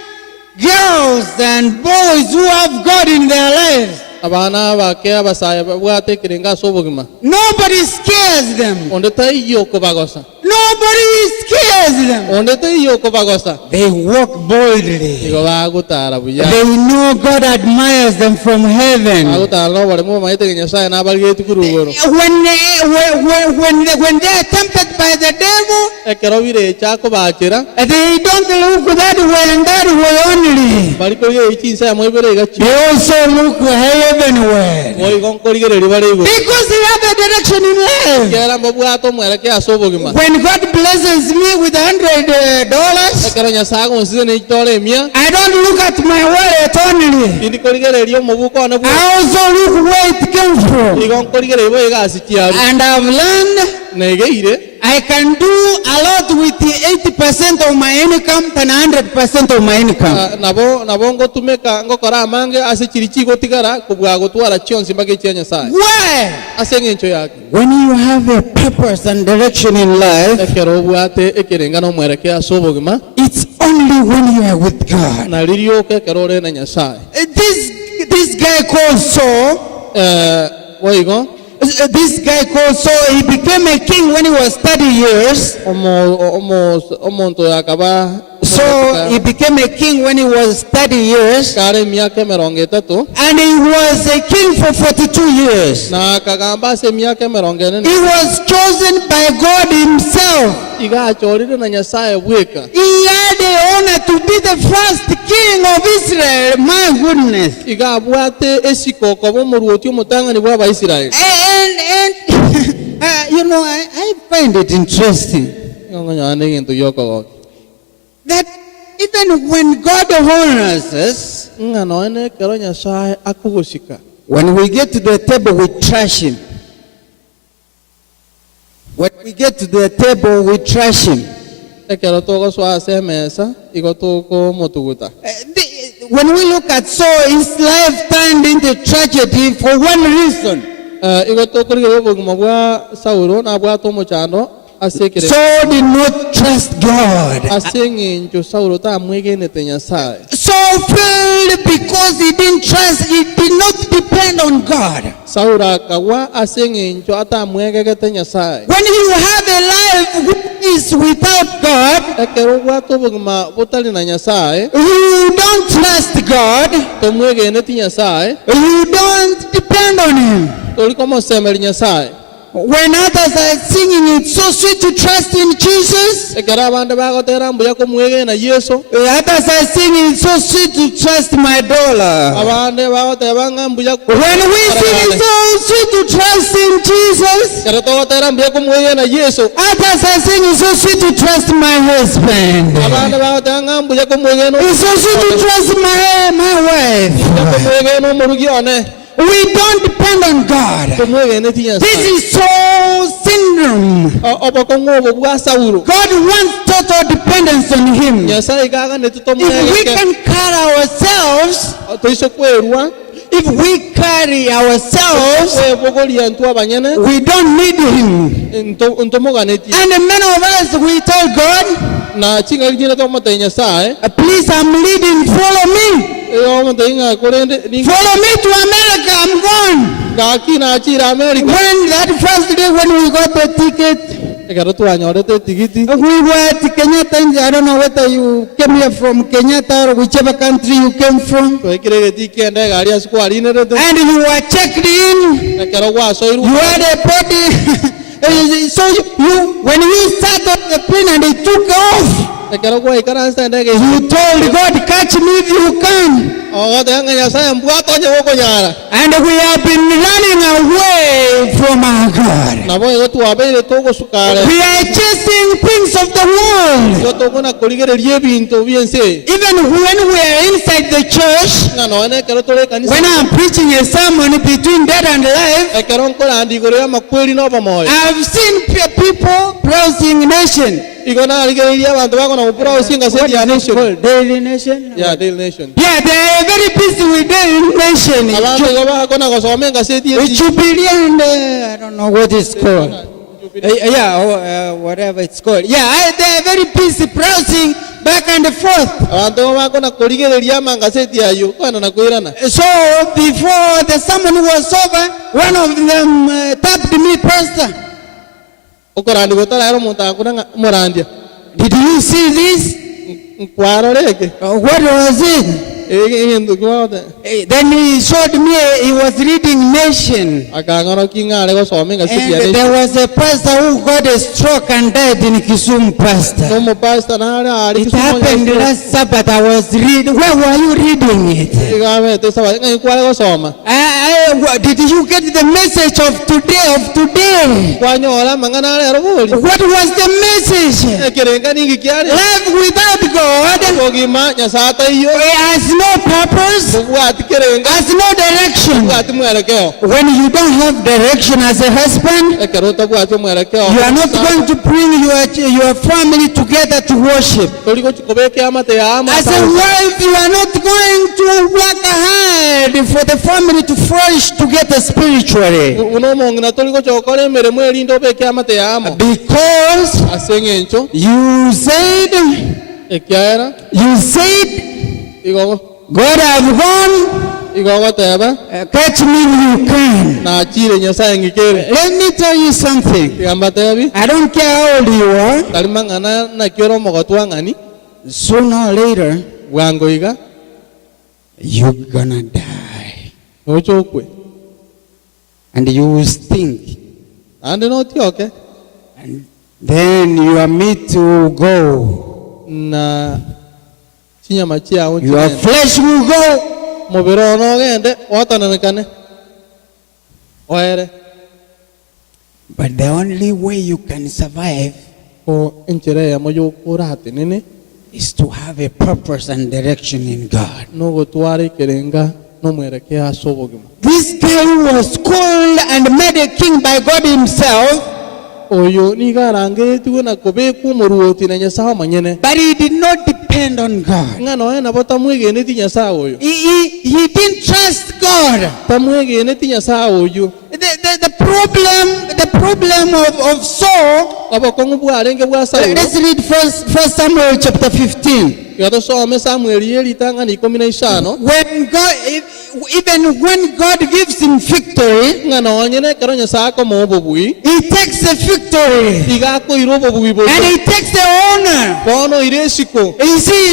girls and boys who have God in their lives, Abana bakea basaya obwate kirenga sobogima. nobody scares them. Onde tayo ko bagosa. Nobody scares them. Onde tayo ko bagosa. They walk boldly. Digo bagutara buya. They know God admires them from heaven. Bagutara no bare mo maite nyasai na balge tukurugoro. When they are tempted by the devil, Ekero bire chako bachera. they don't look that way and that way only. Bari ko ye chinsa mo bere gachi. They also look heavenward. Moi gon korigere bare go. Because they have a direction in life. Kera mbobwato mwerekea sobogima. When God blesses me with $100, Ekero nyasai ko nsine itore mia. I don't look at my wallet only. Indi korigere rio mobuko na bu. I also look where it came from. Igon korigere bo igasi chiaru. And I've learned Negeire. I can do a lot with the 80% of my income than 100% of my income. Nabo ngotumeka ngokora amange ase chirichi gotigara kubwa gotwara chionsi mbage chia Nyasaye. Why? Ase ngencho yake. When you have a purpose and direction in life, Ekero bwate ekerenga no mwereke asobogima. it's only when you are with God. Na lirio ke kerore na Nyasaye. This guy called Saul, Waigo. this guy called Saul, he became a king when he was 30 years. Omonto yakaba. So he became a king when he was 30 years. Kare miaka 30. And he was a king for 42 years. Na kagamba se miaka 40. He was chosen by God himself. Iga achorire na Nyasaye bweka. He had the honor to be the first king of Israel. My goodness. Iga bwate esiko ko bomuruoti omutangani bwa Abaisiraeli. And you know, I find it interesting that even when God honors us, when we get to the table, we trash him. When we get to the table, we trash him. When we look at Saul, his life turned into tragedy for one reason. Saul did not trust God. Saul failed because he didn't trust, he did not depend on God. When you have a life which is without God, you don't trust God, you don't depend on him. When others are singing, it's so sweet to trust in Jesus. Others are singing, it's so sweet to trust my dollar. When we sing, it's so sweet to trust in Jesus. Others are singing, it's so sweet to trust my husband. It's so sweet to trust my wife. We don't depend on God. This is Saul syndrome. God wants total dependence on him. If we can carry ourselves, we don't need him. And many of us, we tell God, please, I'm leading, follow me. Follow me to America, I'm gone. When that first day when we got the ticket, we were at Kenyatta. I don't know whether you came here from Kenyatta or whichever country you came from. And you were checked in. You had a body. So when you sat on the plane and it took off, you told God, catch me if you can. And we have been running away from our God. We are chasing things of the world. Even when we are inside the church, when I'm preaching a sermon between death and life, I've seen people browsing Nation. What is it called? Daily Nation? Yeah, Daily Nation. Yeah, they are very busy with Daily Nation. Jubilee, I don't know what it's called. Whatever it's called. Yeah, they are very busy browsing back and forth. So before the sermon was over, one of them tapped me, Pastor. Did you see this? What was it? Then he showed me he was reading Nation. And there was a pastor who got a stroke and died in Kisumu, Pastor. It happened last Sabbath. I was reading. Where were you reading it? Did you get the message of today? What was the message? Life without God obogima nyasata iyo It has no purpose, bubwati kerenga has no direction. bubwati mwerekeo When you don't have direction as a husband, ekero utabwati mwerekeo you are not going to bring your family together to worship. tori gochikobeke amate ya ama As a wife, you are not going to work hard for the family to flourish together spiritually. uno mongina tori gochokora emeremo erindo beke amate ya ama Because asengencho you said, igogo God have gone, igogo teba catch me if you can. na chire nyasaye ngikere Let me tell you something. yamba tebi I don't care how old you are, kalimangana na kioro mogotwa ngani sooner or later, bwango iga you're gonna die. ochokwe And you will stink. ande no tioke And then you are made to go. na chinyama chiao Your flesh will go. mubiro no gende watananekane oere But the only way you can survive ko enchire ya moyo kurate nene is to have a purpose and direction in God. no gotware kerenga no mwereke asobogima This guy was called and made a king by God himself, oyo ni garangeretwe na kobeku muruoti na nyasaye manyene but he did not depend on God. ngano ena botamwegene ti nyasaye oyo He didn't trust God. tamwegene ti nyasaye oyo The problem of Saul, abakongu bwarenge bwa Saulo let's read first Samuel chapter 15. yatosome Samueli elitanga ni 15 When God, even when God gives him victory, ngano onyene karo nyasaye ko mobobui he takes the victory igako irobo bubui bo and he takes the honor. bono iresiko You see,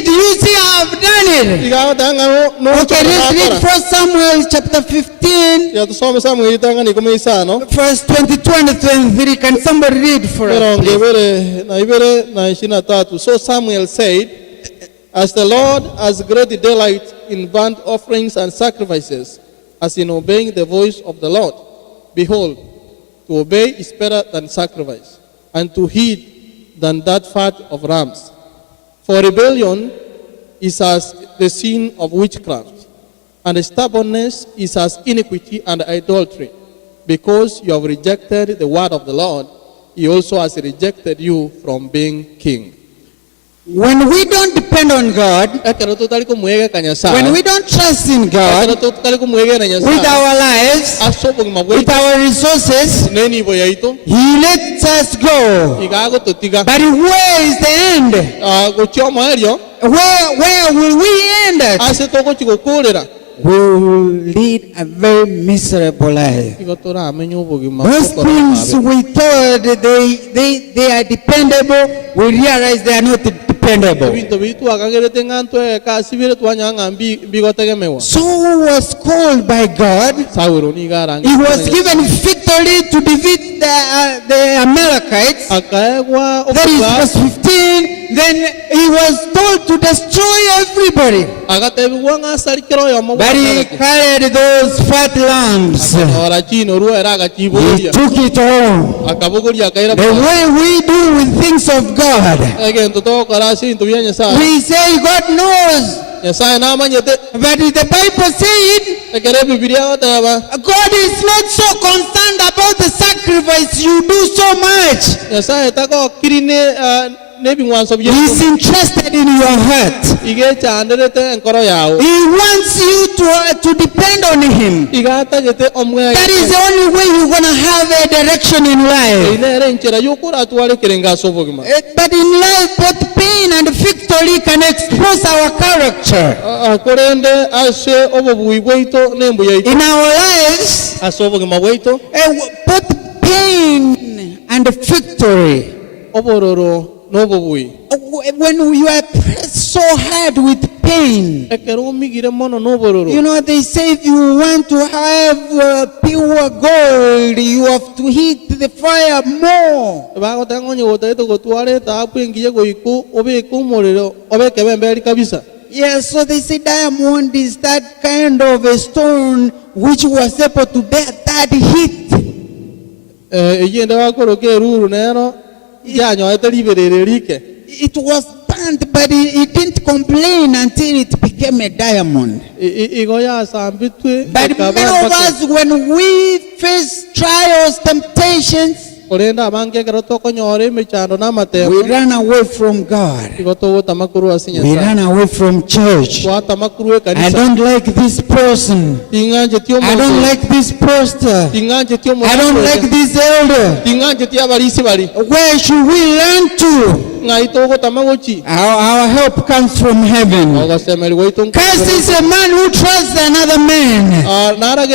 I have done it. igako tanga no Okay, let's read first Samuel chapter 15, yatosome Samueli tanga ni 15 verse 22 and 23. Can somebody read for us, please? ibere na 23. So Samuel said, as the Lord has great delight in burnt offerings and sacrifices, as in obeying the voice of the Lord, behold, to obey is better than sacrifice, and to heed than that fat of rams. For rebellion is as the sin of witchcraft, and stubbornness is as iniquity and idolatry. Because you have rejected the word of the Lord, he also has rejected you from being king. When we don't depend on God, when we don't trust in God with our lives, with our resources, He lets us go. But where is the end? Where will we end at? We will lead a very miserable life. Those things we thought they are dependable, we realize they are not dependable. Saul was called by God. He was given victory to defeat the Amalekites. That is verse 15. Then he was told to destroy everybody. But he carried those fat lambs. He took it all. The way we do with things of God. We say God knows. But the Bible said God is not so concerned about the sacrifice you do so much. He's interested in your heart. He wants you to depend on Him. That is the only way you're going to have a direction in life. But in life, both pain and victory can expose our character. In our lives, both pain and victory. When you are pressed so hard with pain, you know, they say if you want to have pure gold, you have to heat the fire more. Yes, so they say diamond is that kind of a stone which was able to bear that heat. It was plant, but he didn't complain until it became a diamond. Igoya sambitwe. But many of us, when we face trials, temptations, we run away from God. We run away from church. I don't like this person. I don't like this pastor. I don't like this elder. Where should we run to? Our help comes from heaven. Cursed is a man who trusts another man. Cursed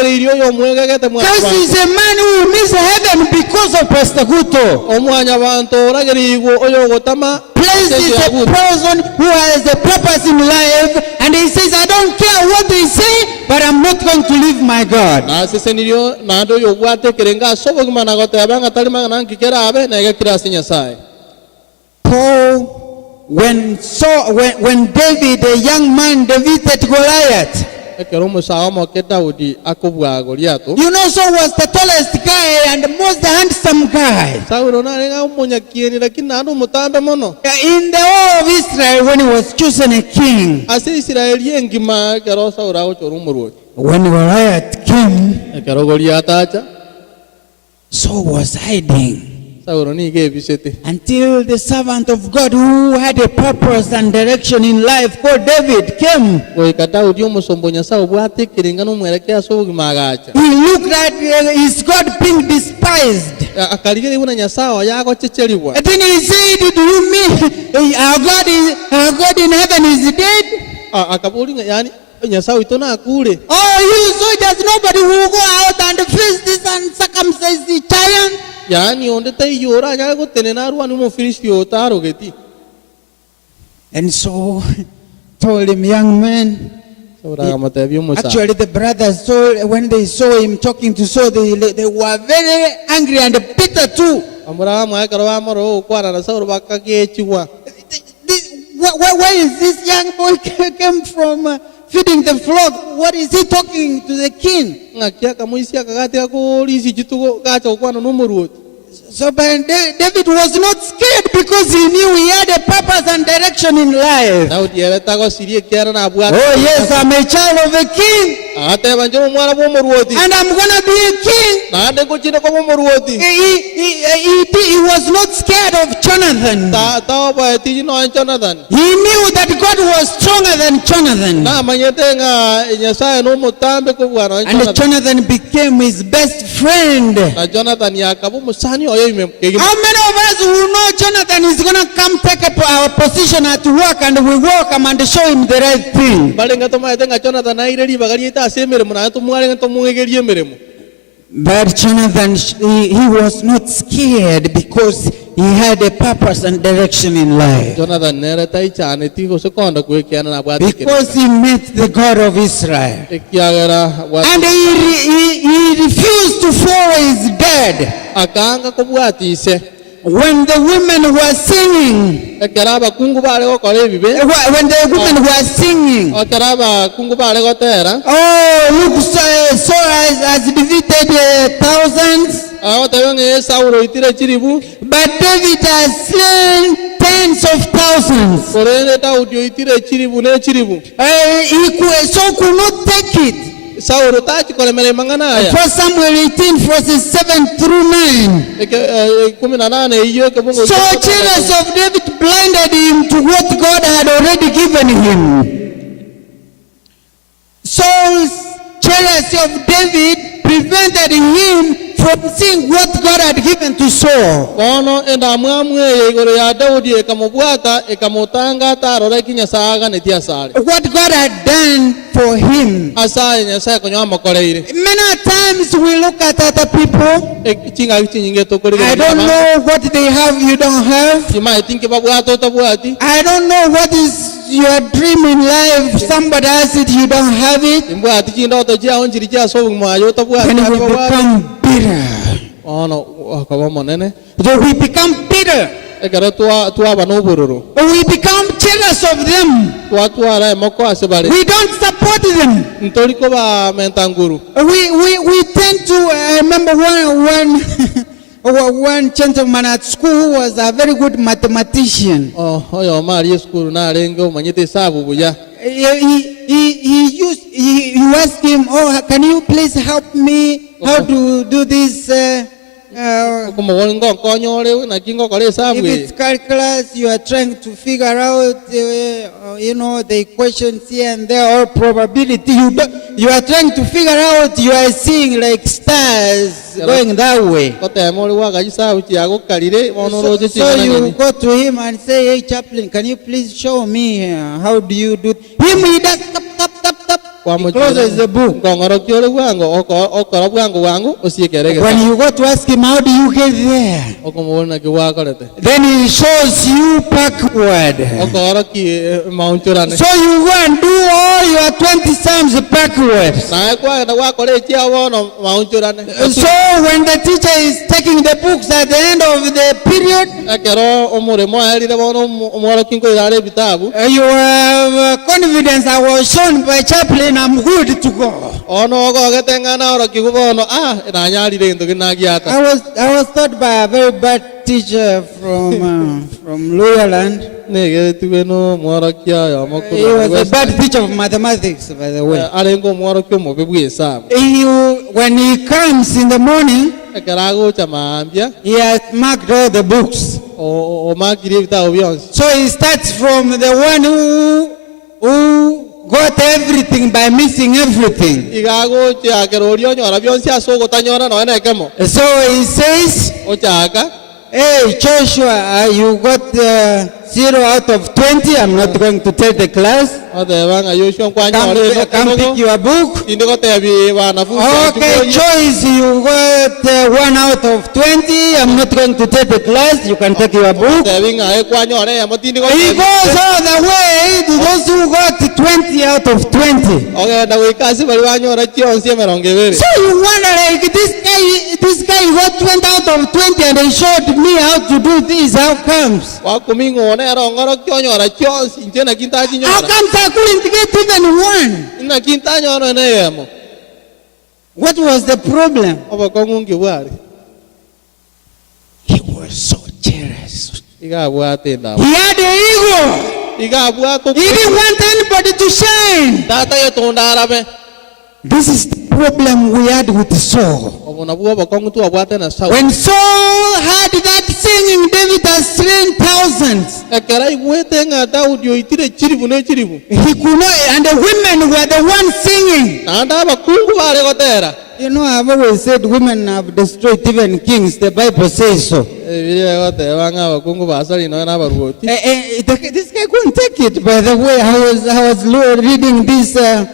is a man who will miss heaven because of Pastor Guto. Blessed is a person who has a purpose in life, and he says, I don't care what they say, but I'm not going to leave my God. Paul, when David, a young man, defeated Goliath. You know, Saul was the tallest guy and the most handsome guy. In the whole of Israel, when he was chosen a king, when Goliath came, Saul was hiding. Until the servant of God who had a purpose and direction in life called David came. He looked at his God being despised. And then he said, do you mean our God in heaven is dead? Oh, you soldiers, nobody will go out and face this uncircumcised giant. And so told him, young man. Actually, the brothers saw, when they saw him talking to Saul, they were very angry and bitter too. Where is this young boy came from? Feeding the flock. What is he talking to the king? So David was not scared because he knew he had a purpose and direction in life. Oh yes, I'm a child of a king. And I'm going to be a king. He was not scared of Jonathan. He knew that God was stronger than Jonathan. And Jonathan became his best friend. How many of us will know Jonathan is going to come take up our position at work and we welcome and show him the right thing? But Jonathan, he was not scared because he had a purpose and direction in life. Because he met the God of Israel. And he refused to follow his dad. When the women were singing, oh, look, Saul has defeated thousands, but David has slain tens of thousands. Saul could not take it. 1 Samuel 18 verses 7 through 9. So jealous of David blinded him to what God had already given him. Saul's jealousy of David prevented him from seeing what God had given to Saul. What God had done for him. Many times we look at other people. I don't know what they have you don't have. I don't know what is your dream in life. Somebody has it, you don't have it. Then we become bitter. So we become bitter. We become jealous of them. We don't support them. We tend to, I remember one gentleman at school who was a very good mathematician. Oyo mali eskulu na alenga omanyite hesabu buya. You ask him, oh, can you please help me how to do this? If it's calculus, you are trying to figure out, the equations here and there, or probability. You are trying to figure out, you are seeing like stars going that way. So you go to him and say, hey, chaplain, can you please show me how do you do it? He does tap, tap, tap, tap. He closes the book. When you go to ask him, how do you get there? Then he shows you backward. So you go and do all your 20 sums backwards. So when the teacher is taking the books at the end of the period, you have confidence. I was shown by chaplain I'm good to go. I was taught by a very bad teacher from Loyaland. He was a bad teacher of mathematics, by the way. When he comes in the morning, he has marked all the books. So he starts from the one who got everything by missing everything. So he says, hey, Joshua, you got 0 out of 20. I'm not going to tell the class. Come pick your book. Okay, Joyce, you got 1 out of 20. I'm not going to tell the class. You can take your book. He goes all the way to those who got 20 out of 20. So you wonder, like, this guy got 20 out of 20 and he showed me how to do this. How comes? How comes I couldn't get even one? What was the problem? He was so jealous. He had an ego. He didn't want anybody to shine. This is the problem we had with Saul. When Saul had that singing, David has slain thousands. He could not, and the women were the ones singing. You know, I've always said women have destroyed even kings. The Bible says so. This guy couldn't take it. By the way, I was reading this 1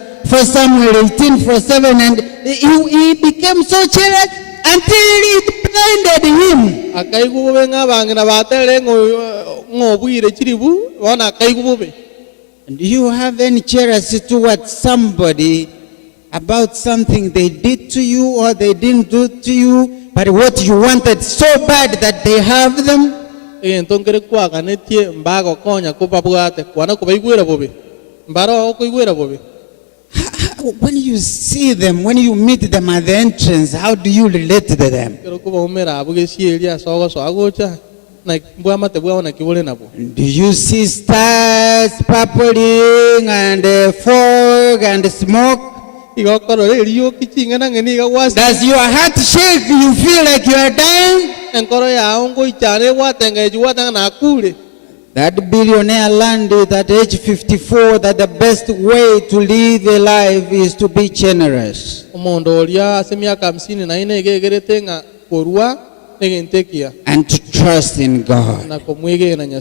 Samuel 18:7, and he became so jealous until it blinded him. Do you have any jealousy towards somebody about something they did to you or they didn't do to you, but what you wanted so bad that they have them? When you see them, when you meet them at the entrance, how do you relate to them? Do you see stars purpling and fog and smoke? Does your heart shake? You feel like you are dying? That billionaire learned at age 54 that the best way to live a life is to be generous. And to trust in God. To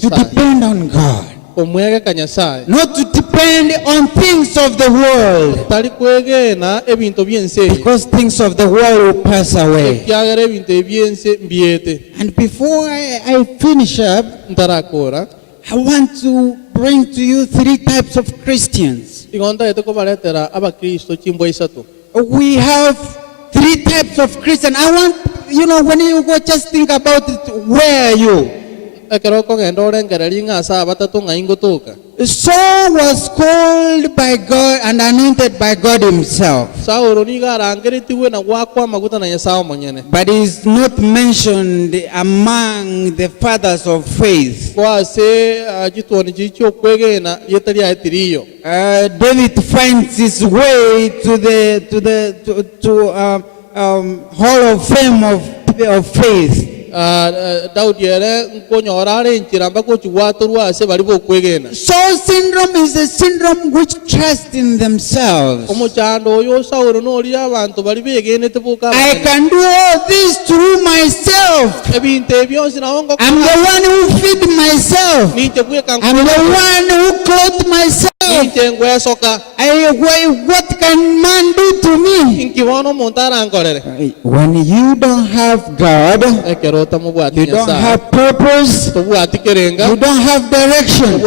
depend on God. Not to depend on things of the world. Because things of the world will pass away. And before I finish up, I want to bring to you 3 types of Christians. We have 3 types of Christians. I want, when you go, just think about it. Where are you? Saul was called by God and anointed by God himself. Saulo niga arangeretiwe na gwakwa maguta na Nyasaye mwenyene. But he is not mentioned among the fathers of faith. Kwa se jitwoni jicho kwegena yetali atiriyo. David finds his way to the Hall of Fame of faith. Daudi yere nkonyora nchira mbako chiwatorwa se bali bokwegena. Saul syndrome is a syndrome which trust in themselves. Omuchando yo Saulo no lia abantu bali begene tebuka. I can do all this through myself. Ebinte byonse na ongo. I'm the one who feed myself. I'm the one who clothe myself. What can man do to me? When you don't have God, you don't have purpose, you don't have direction.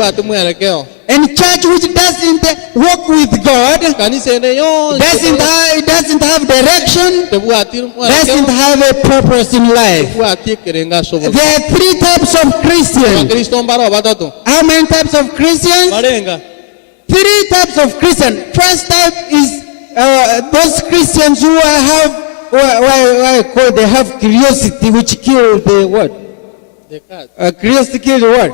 And church which doesn't walk with God, doesn't have direction, doesn't have a purpose in life. There are 3 types of Christians. How many types of Christians? 3 types of Christians. First type is those Christians who have they have curiosity, which kill the what? The cat. Curiosity kill the what?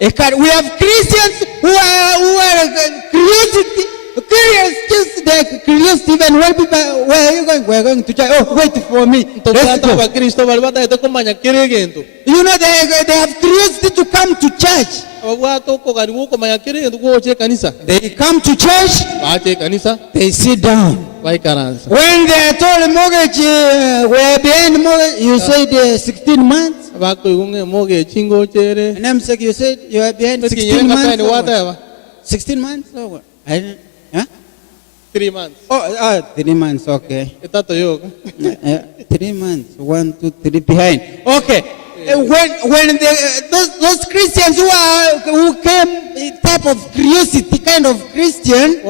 A cat. We have Christians who are curiosity. Curious, just the curiosity. Even when people, where are you going? We're going to church. Oh, wait for me. Let's go. You know, they have curiosity to come to church. They come to church. They sit down. When they are told mortgage, we're behind mortgage, you said 16 months. And I'm saying, you said you are behind 16 months. 16 months? Oh, what? Huh? 3 months. Oh, 3 months, okay. 3 months, 1, 2, 3 behind. Okay. When those Christians who came type of curiosity kind of Christian,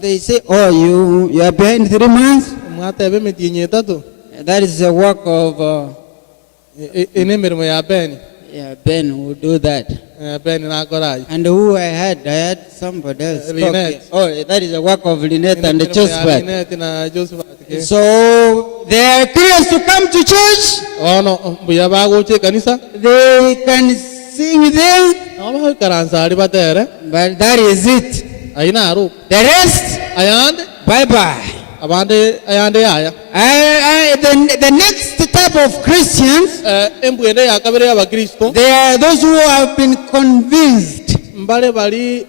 they say, oh, you are behind 3 months. That is the work of Ben who do that. And who I had somebody else. Oh, that is the work of Lynette and Josephat. So they are curious to come to church. They can sing there. But that is it. The rest, bye-bye. The next type of Christians, they are those who have been convinced. They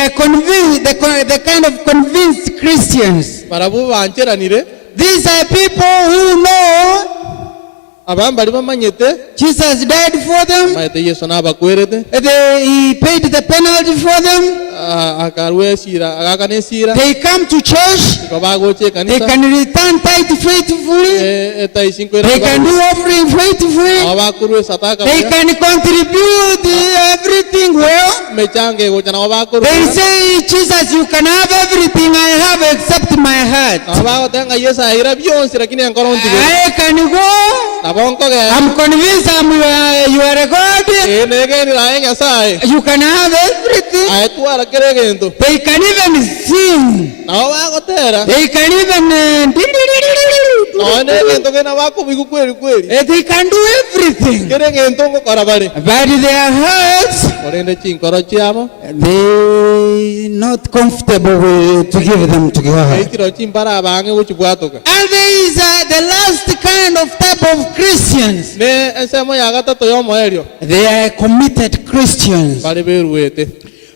are convinced, the kind of convinced Christians. These are people who know Jesus died for them. He paid the penalty for them. They come to church. They can return tithe faithfully. They can do offering faithfully. They can contribute everything well. They say, Jesus, you can have everything I have except my heart. I can go. I'm convinced you are a God. You can have everything. They can even sing. They can even they can do everything. But their hearts, they not comfortable to give them to God. And there is the last kind of type of Christians. They are committed Christians.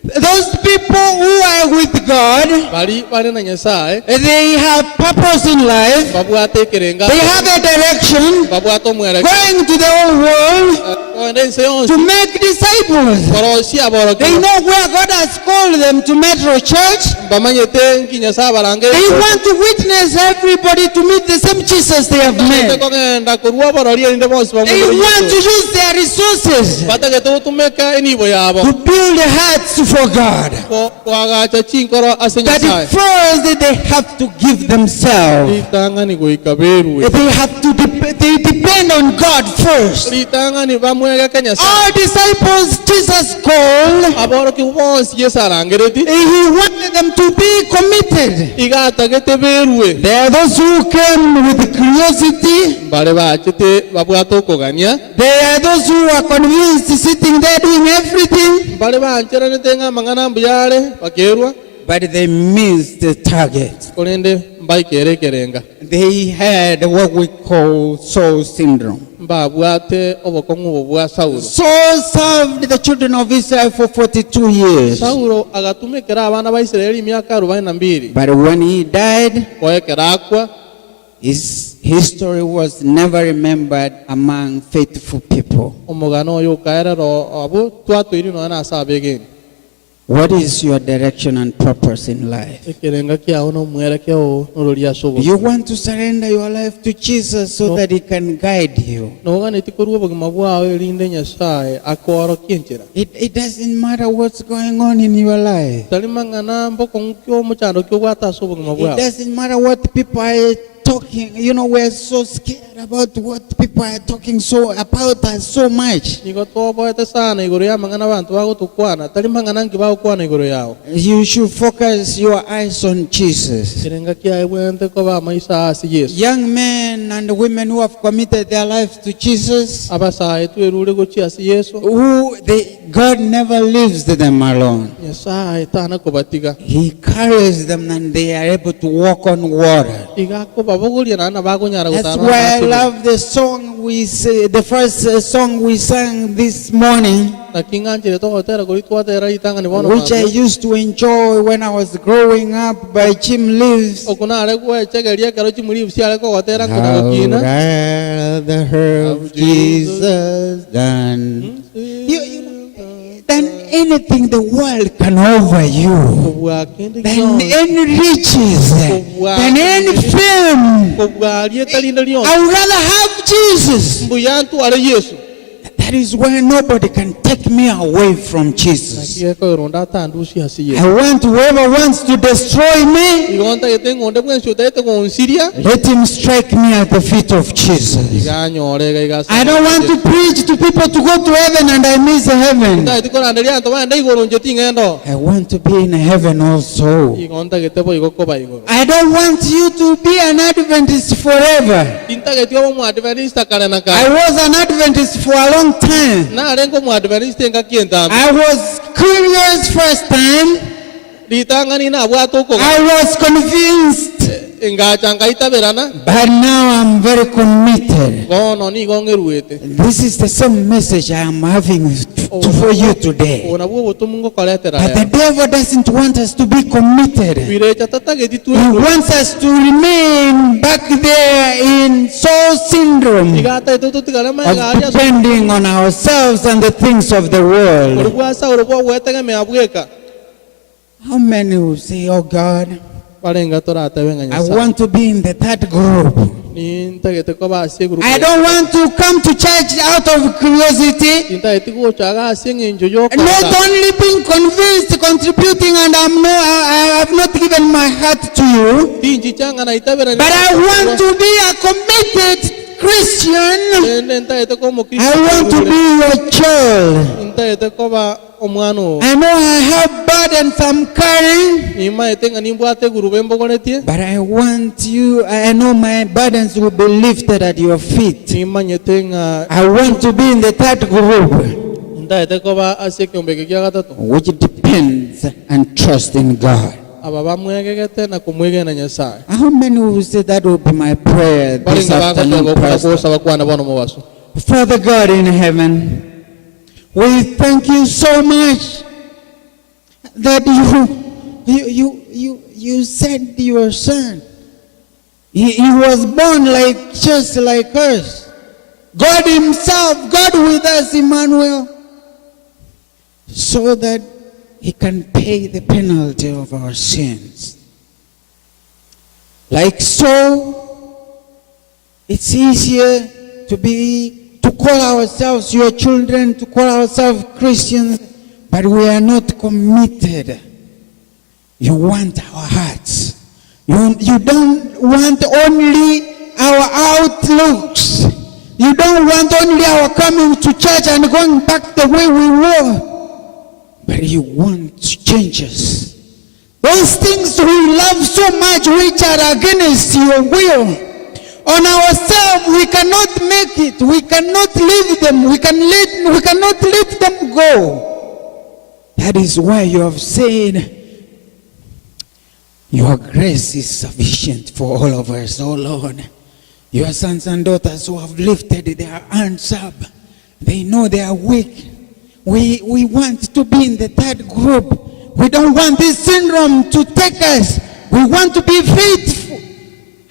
Those people who are with God, they have purpose in life. They have a direction, going to the whole world, koende ensi yonsi to make disciples. korosia They aborokiro know where God has called them to Metro Church. bamanyete nkinyasa abarange They want to witness everybody to meet the same Jesus they have met. kogenda kurwa aborori erinde bonsi They want to use their resources batagete gutumeka enibo yabo to build hearts for God. kwagacha chinkoro ase But nyasaye first they have to give themselves. litangani goika berwe They have to they depend on God first. litangani bamwegeke nyasaye All disciples Jesus called, aboroki bonsi yesu arangereti he wanted them to be committed. igatagete berwe There are those who came with curiosity. bare bachete babwata okogania There are those who are convinced sitting there doing everything. bare bancheranete ng'amang'ana mbuyare bakerwa But they missed the target. korende mbaikerekerenga They had what we call soul syndrome. mbabwate obokong'u obo bwa saulo Saul served the children of Israel for 42 years. saulo agatumikira abana ba isiraeli emyaka 42 But when he died, goekera akwa his history was never remembered among faithful people. omugano oyo ukaerero abo twatwiri noana ase abegeni What is your direction and purpose in life? ekerenga kiao nomwerekeo norori ase You obogima want to surrender your life to Jesus so that he can guide you. noganeti korwa obogima bwao erinde nyasaye akorokie enchera It doesn't matter what's going on in your life. tari mang'ana mbokong'u kia omochando kia obwate ase obogima It bwao doesn't matter what people are talking. You know, we're so scared about what people are talking so about us so much. nigo twoboete sana igoro ya mang'ana abanto bagotukwana tari mang'ana nki bagokwana igoro yao You should focus your eyes on Jesus. ekerenga kiae bwente koba amaisa ase yesu Young men and women who have committed their lives to Jesus, abasae twerure gochia ase yesu God never leaves them alone. nyasaye tana kobatiga He carries them and they are able to walk on water. igakobabogoria nana bagonyara That's gotara why I love the song the first song we sang this morning, nakinganchire togotera kori twatera ritang'ani bono which I used to enjoy when I was growing up by Jim Leaves. okunare gwechegeria ekero chimuri siare kogotera I'd nkunagokina rather have Jesus than anything the world can offer you, kobwa kende than kionsi any riches, than any fame. kobwa rietarinde rionsi I would rather have Jesus. mbuya ntware yesu That is why nobody can take me away from Jesus. nakigekoero ndatandusia ase yesu I want whoever wants to destroy me, igo ntagete ng'onde bwensi otaete gonsiria let him strike me at the feet of Jesus. iganyorega igasa I don't want to preach to people to go to heaven and I miss heaven. ntagete koranderia anto baende igoro ncheti ng'endo I want to be in heaven also. igo ntagete bo igo koba igoro I don't want you to be an Adventist forever. tintagete obo mwadventista kare na I kare was an Adventist for a long time. nare ngo mwadventista engakientambi I was curious first time. ritang'ani nabwate okoga I was convinced. engacha ngaitabirana But now I'm very committed. bono nigo ng'eruete This is the same message I am having for you today. ona bwo obotumu ngokoretera But the devil doesn't want us to be committed. birecha tatageti He twe wants us to remain back there in soul syndrome igata ito tutigare of magaria depending on ourselves and the things of the world. orugwasa orugwa gwetegemea bweka How many will say, oh God, barenga toratebenga I nyasaye want to be in the third group. ni ntagete ko basie group I don't want to come to church out of curiosity. ntagete gochaga asie ng'enjo Not yoka only being convinced, contributing, and I have not given my heart to you, tinji changa na itabera but I want to be a committed Christian. ntagete ko mo I want to be your child. ntagete ko ba omwano I know I have burdens I'm carrying, ni maete ng'ani mbwate group embogoretie but I want you. I know my burdens will be lifted at your feet. ni manyete nga I want to be in the third group, ntagete ko ba asie kiombege kia gatatu which depends and trusts in God. aba bamwegegete na kumwegena nyasaye How many will say that will be my prayer this barenga afternoon, bagatongo Pastor? kunakosa bakwana bono mubaso Father God in heaven, we thank you so much that you sent your son. He was born just like us. God himself, God with us, Emmanuel, so that he can pay the penalty of our sins. Like so, it's easier to call ourselves your children, to call ourselves Christians, but we are not committed. You want our hearts. You don't want only our outlooks. You don't want only our coming to church and going back the way we were. But you want changes. Those things we love so much which are against your will. On ourselves, we cannot make it. We cannot leave them. We cannot let them go. That is why you have said, your grace is sufficient for all of us, oh Lord. Your sons and daughters who have lifted their hands up, they know they are weak. We want to be in the third group. We don't want this syndrome to take us. We want to be faithful.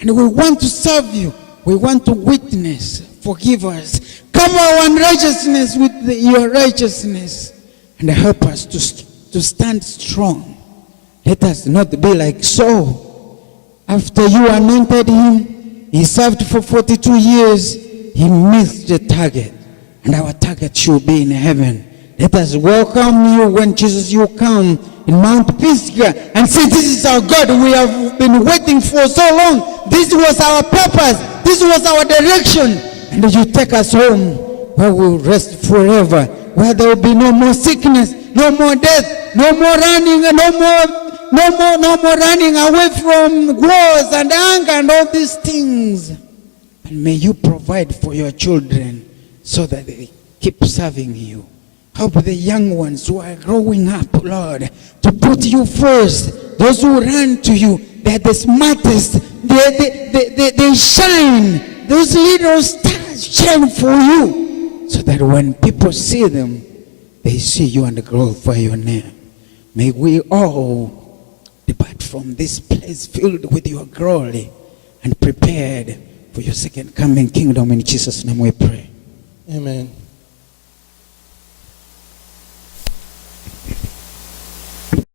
And we want to serve you. We want to witness. Forgive us. Cover our unrighteousness with your righteousness. And help us to stand strong. Let us not be like Saul. After you anointed him, he served for 42 years. He missed the target. And our target should be in heaven. Let us welcome you when Jesus you come in Mount Pisgah and say, this is our God we have been waiting for so long. This was our purpose. This was our direction. And you take us home where we will rest forever, where there will be no more sickness, no more death, no more running, no more running away from wars and anger and all these things. And may you provide for your children so that they keep serving you. Help the young ones who are growing up, Lord, to put you first. Those who run to you, they're the smartest. They shine. Those little stars shine for you. So that when people see them, they see you and glorify your name. May we all depart from this place filled with your glory and prepared for your second coming kingdom. In Jesus' name we pray. Amen.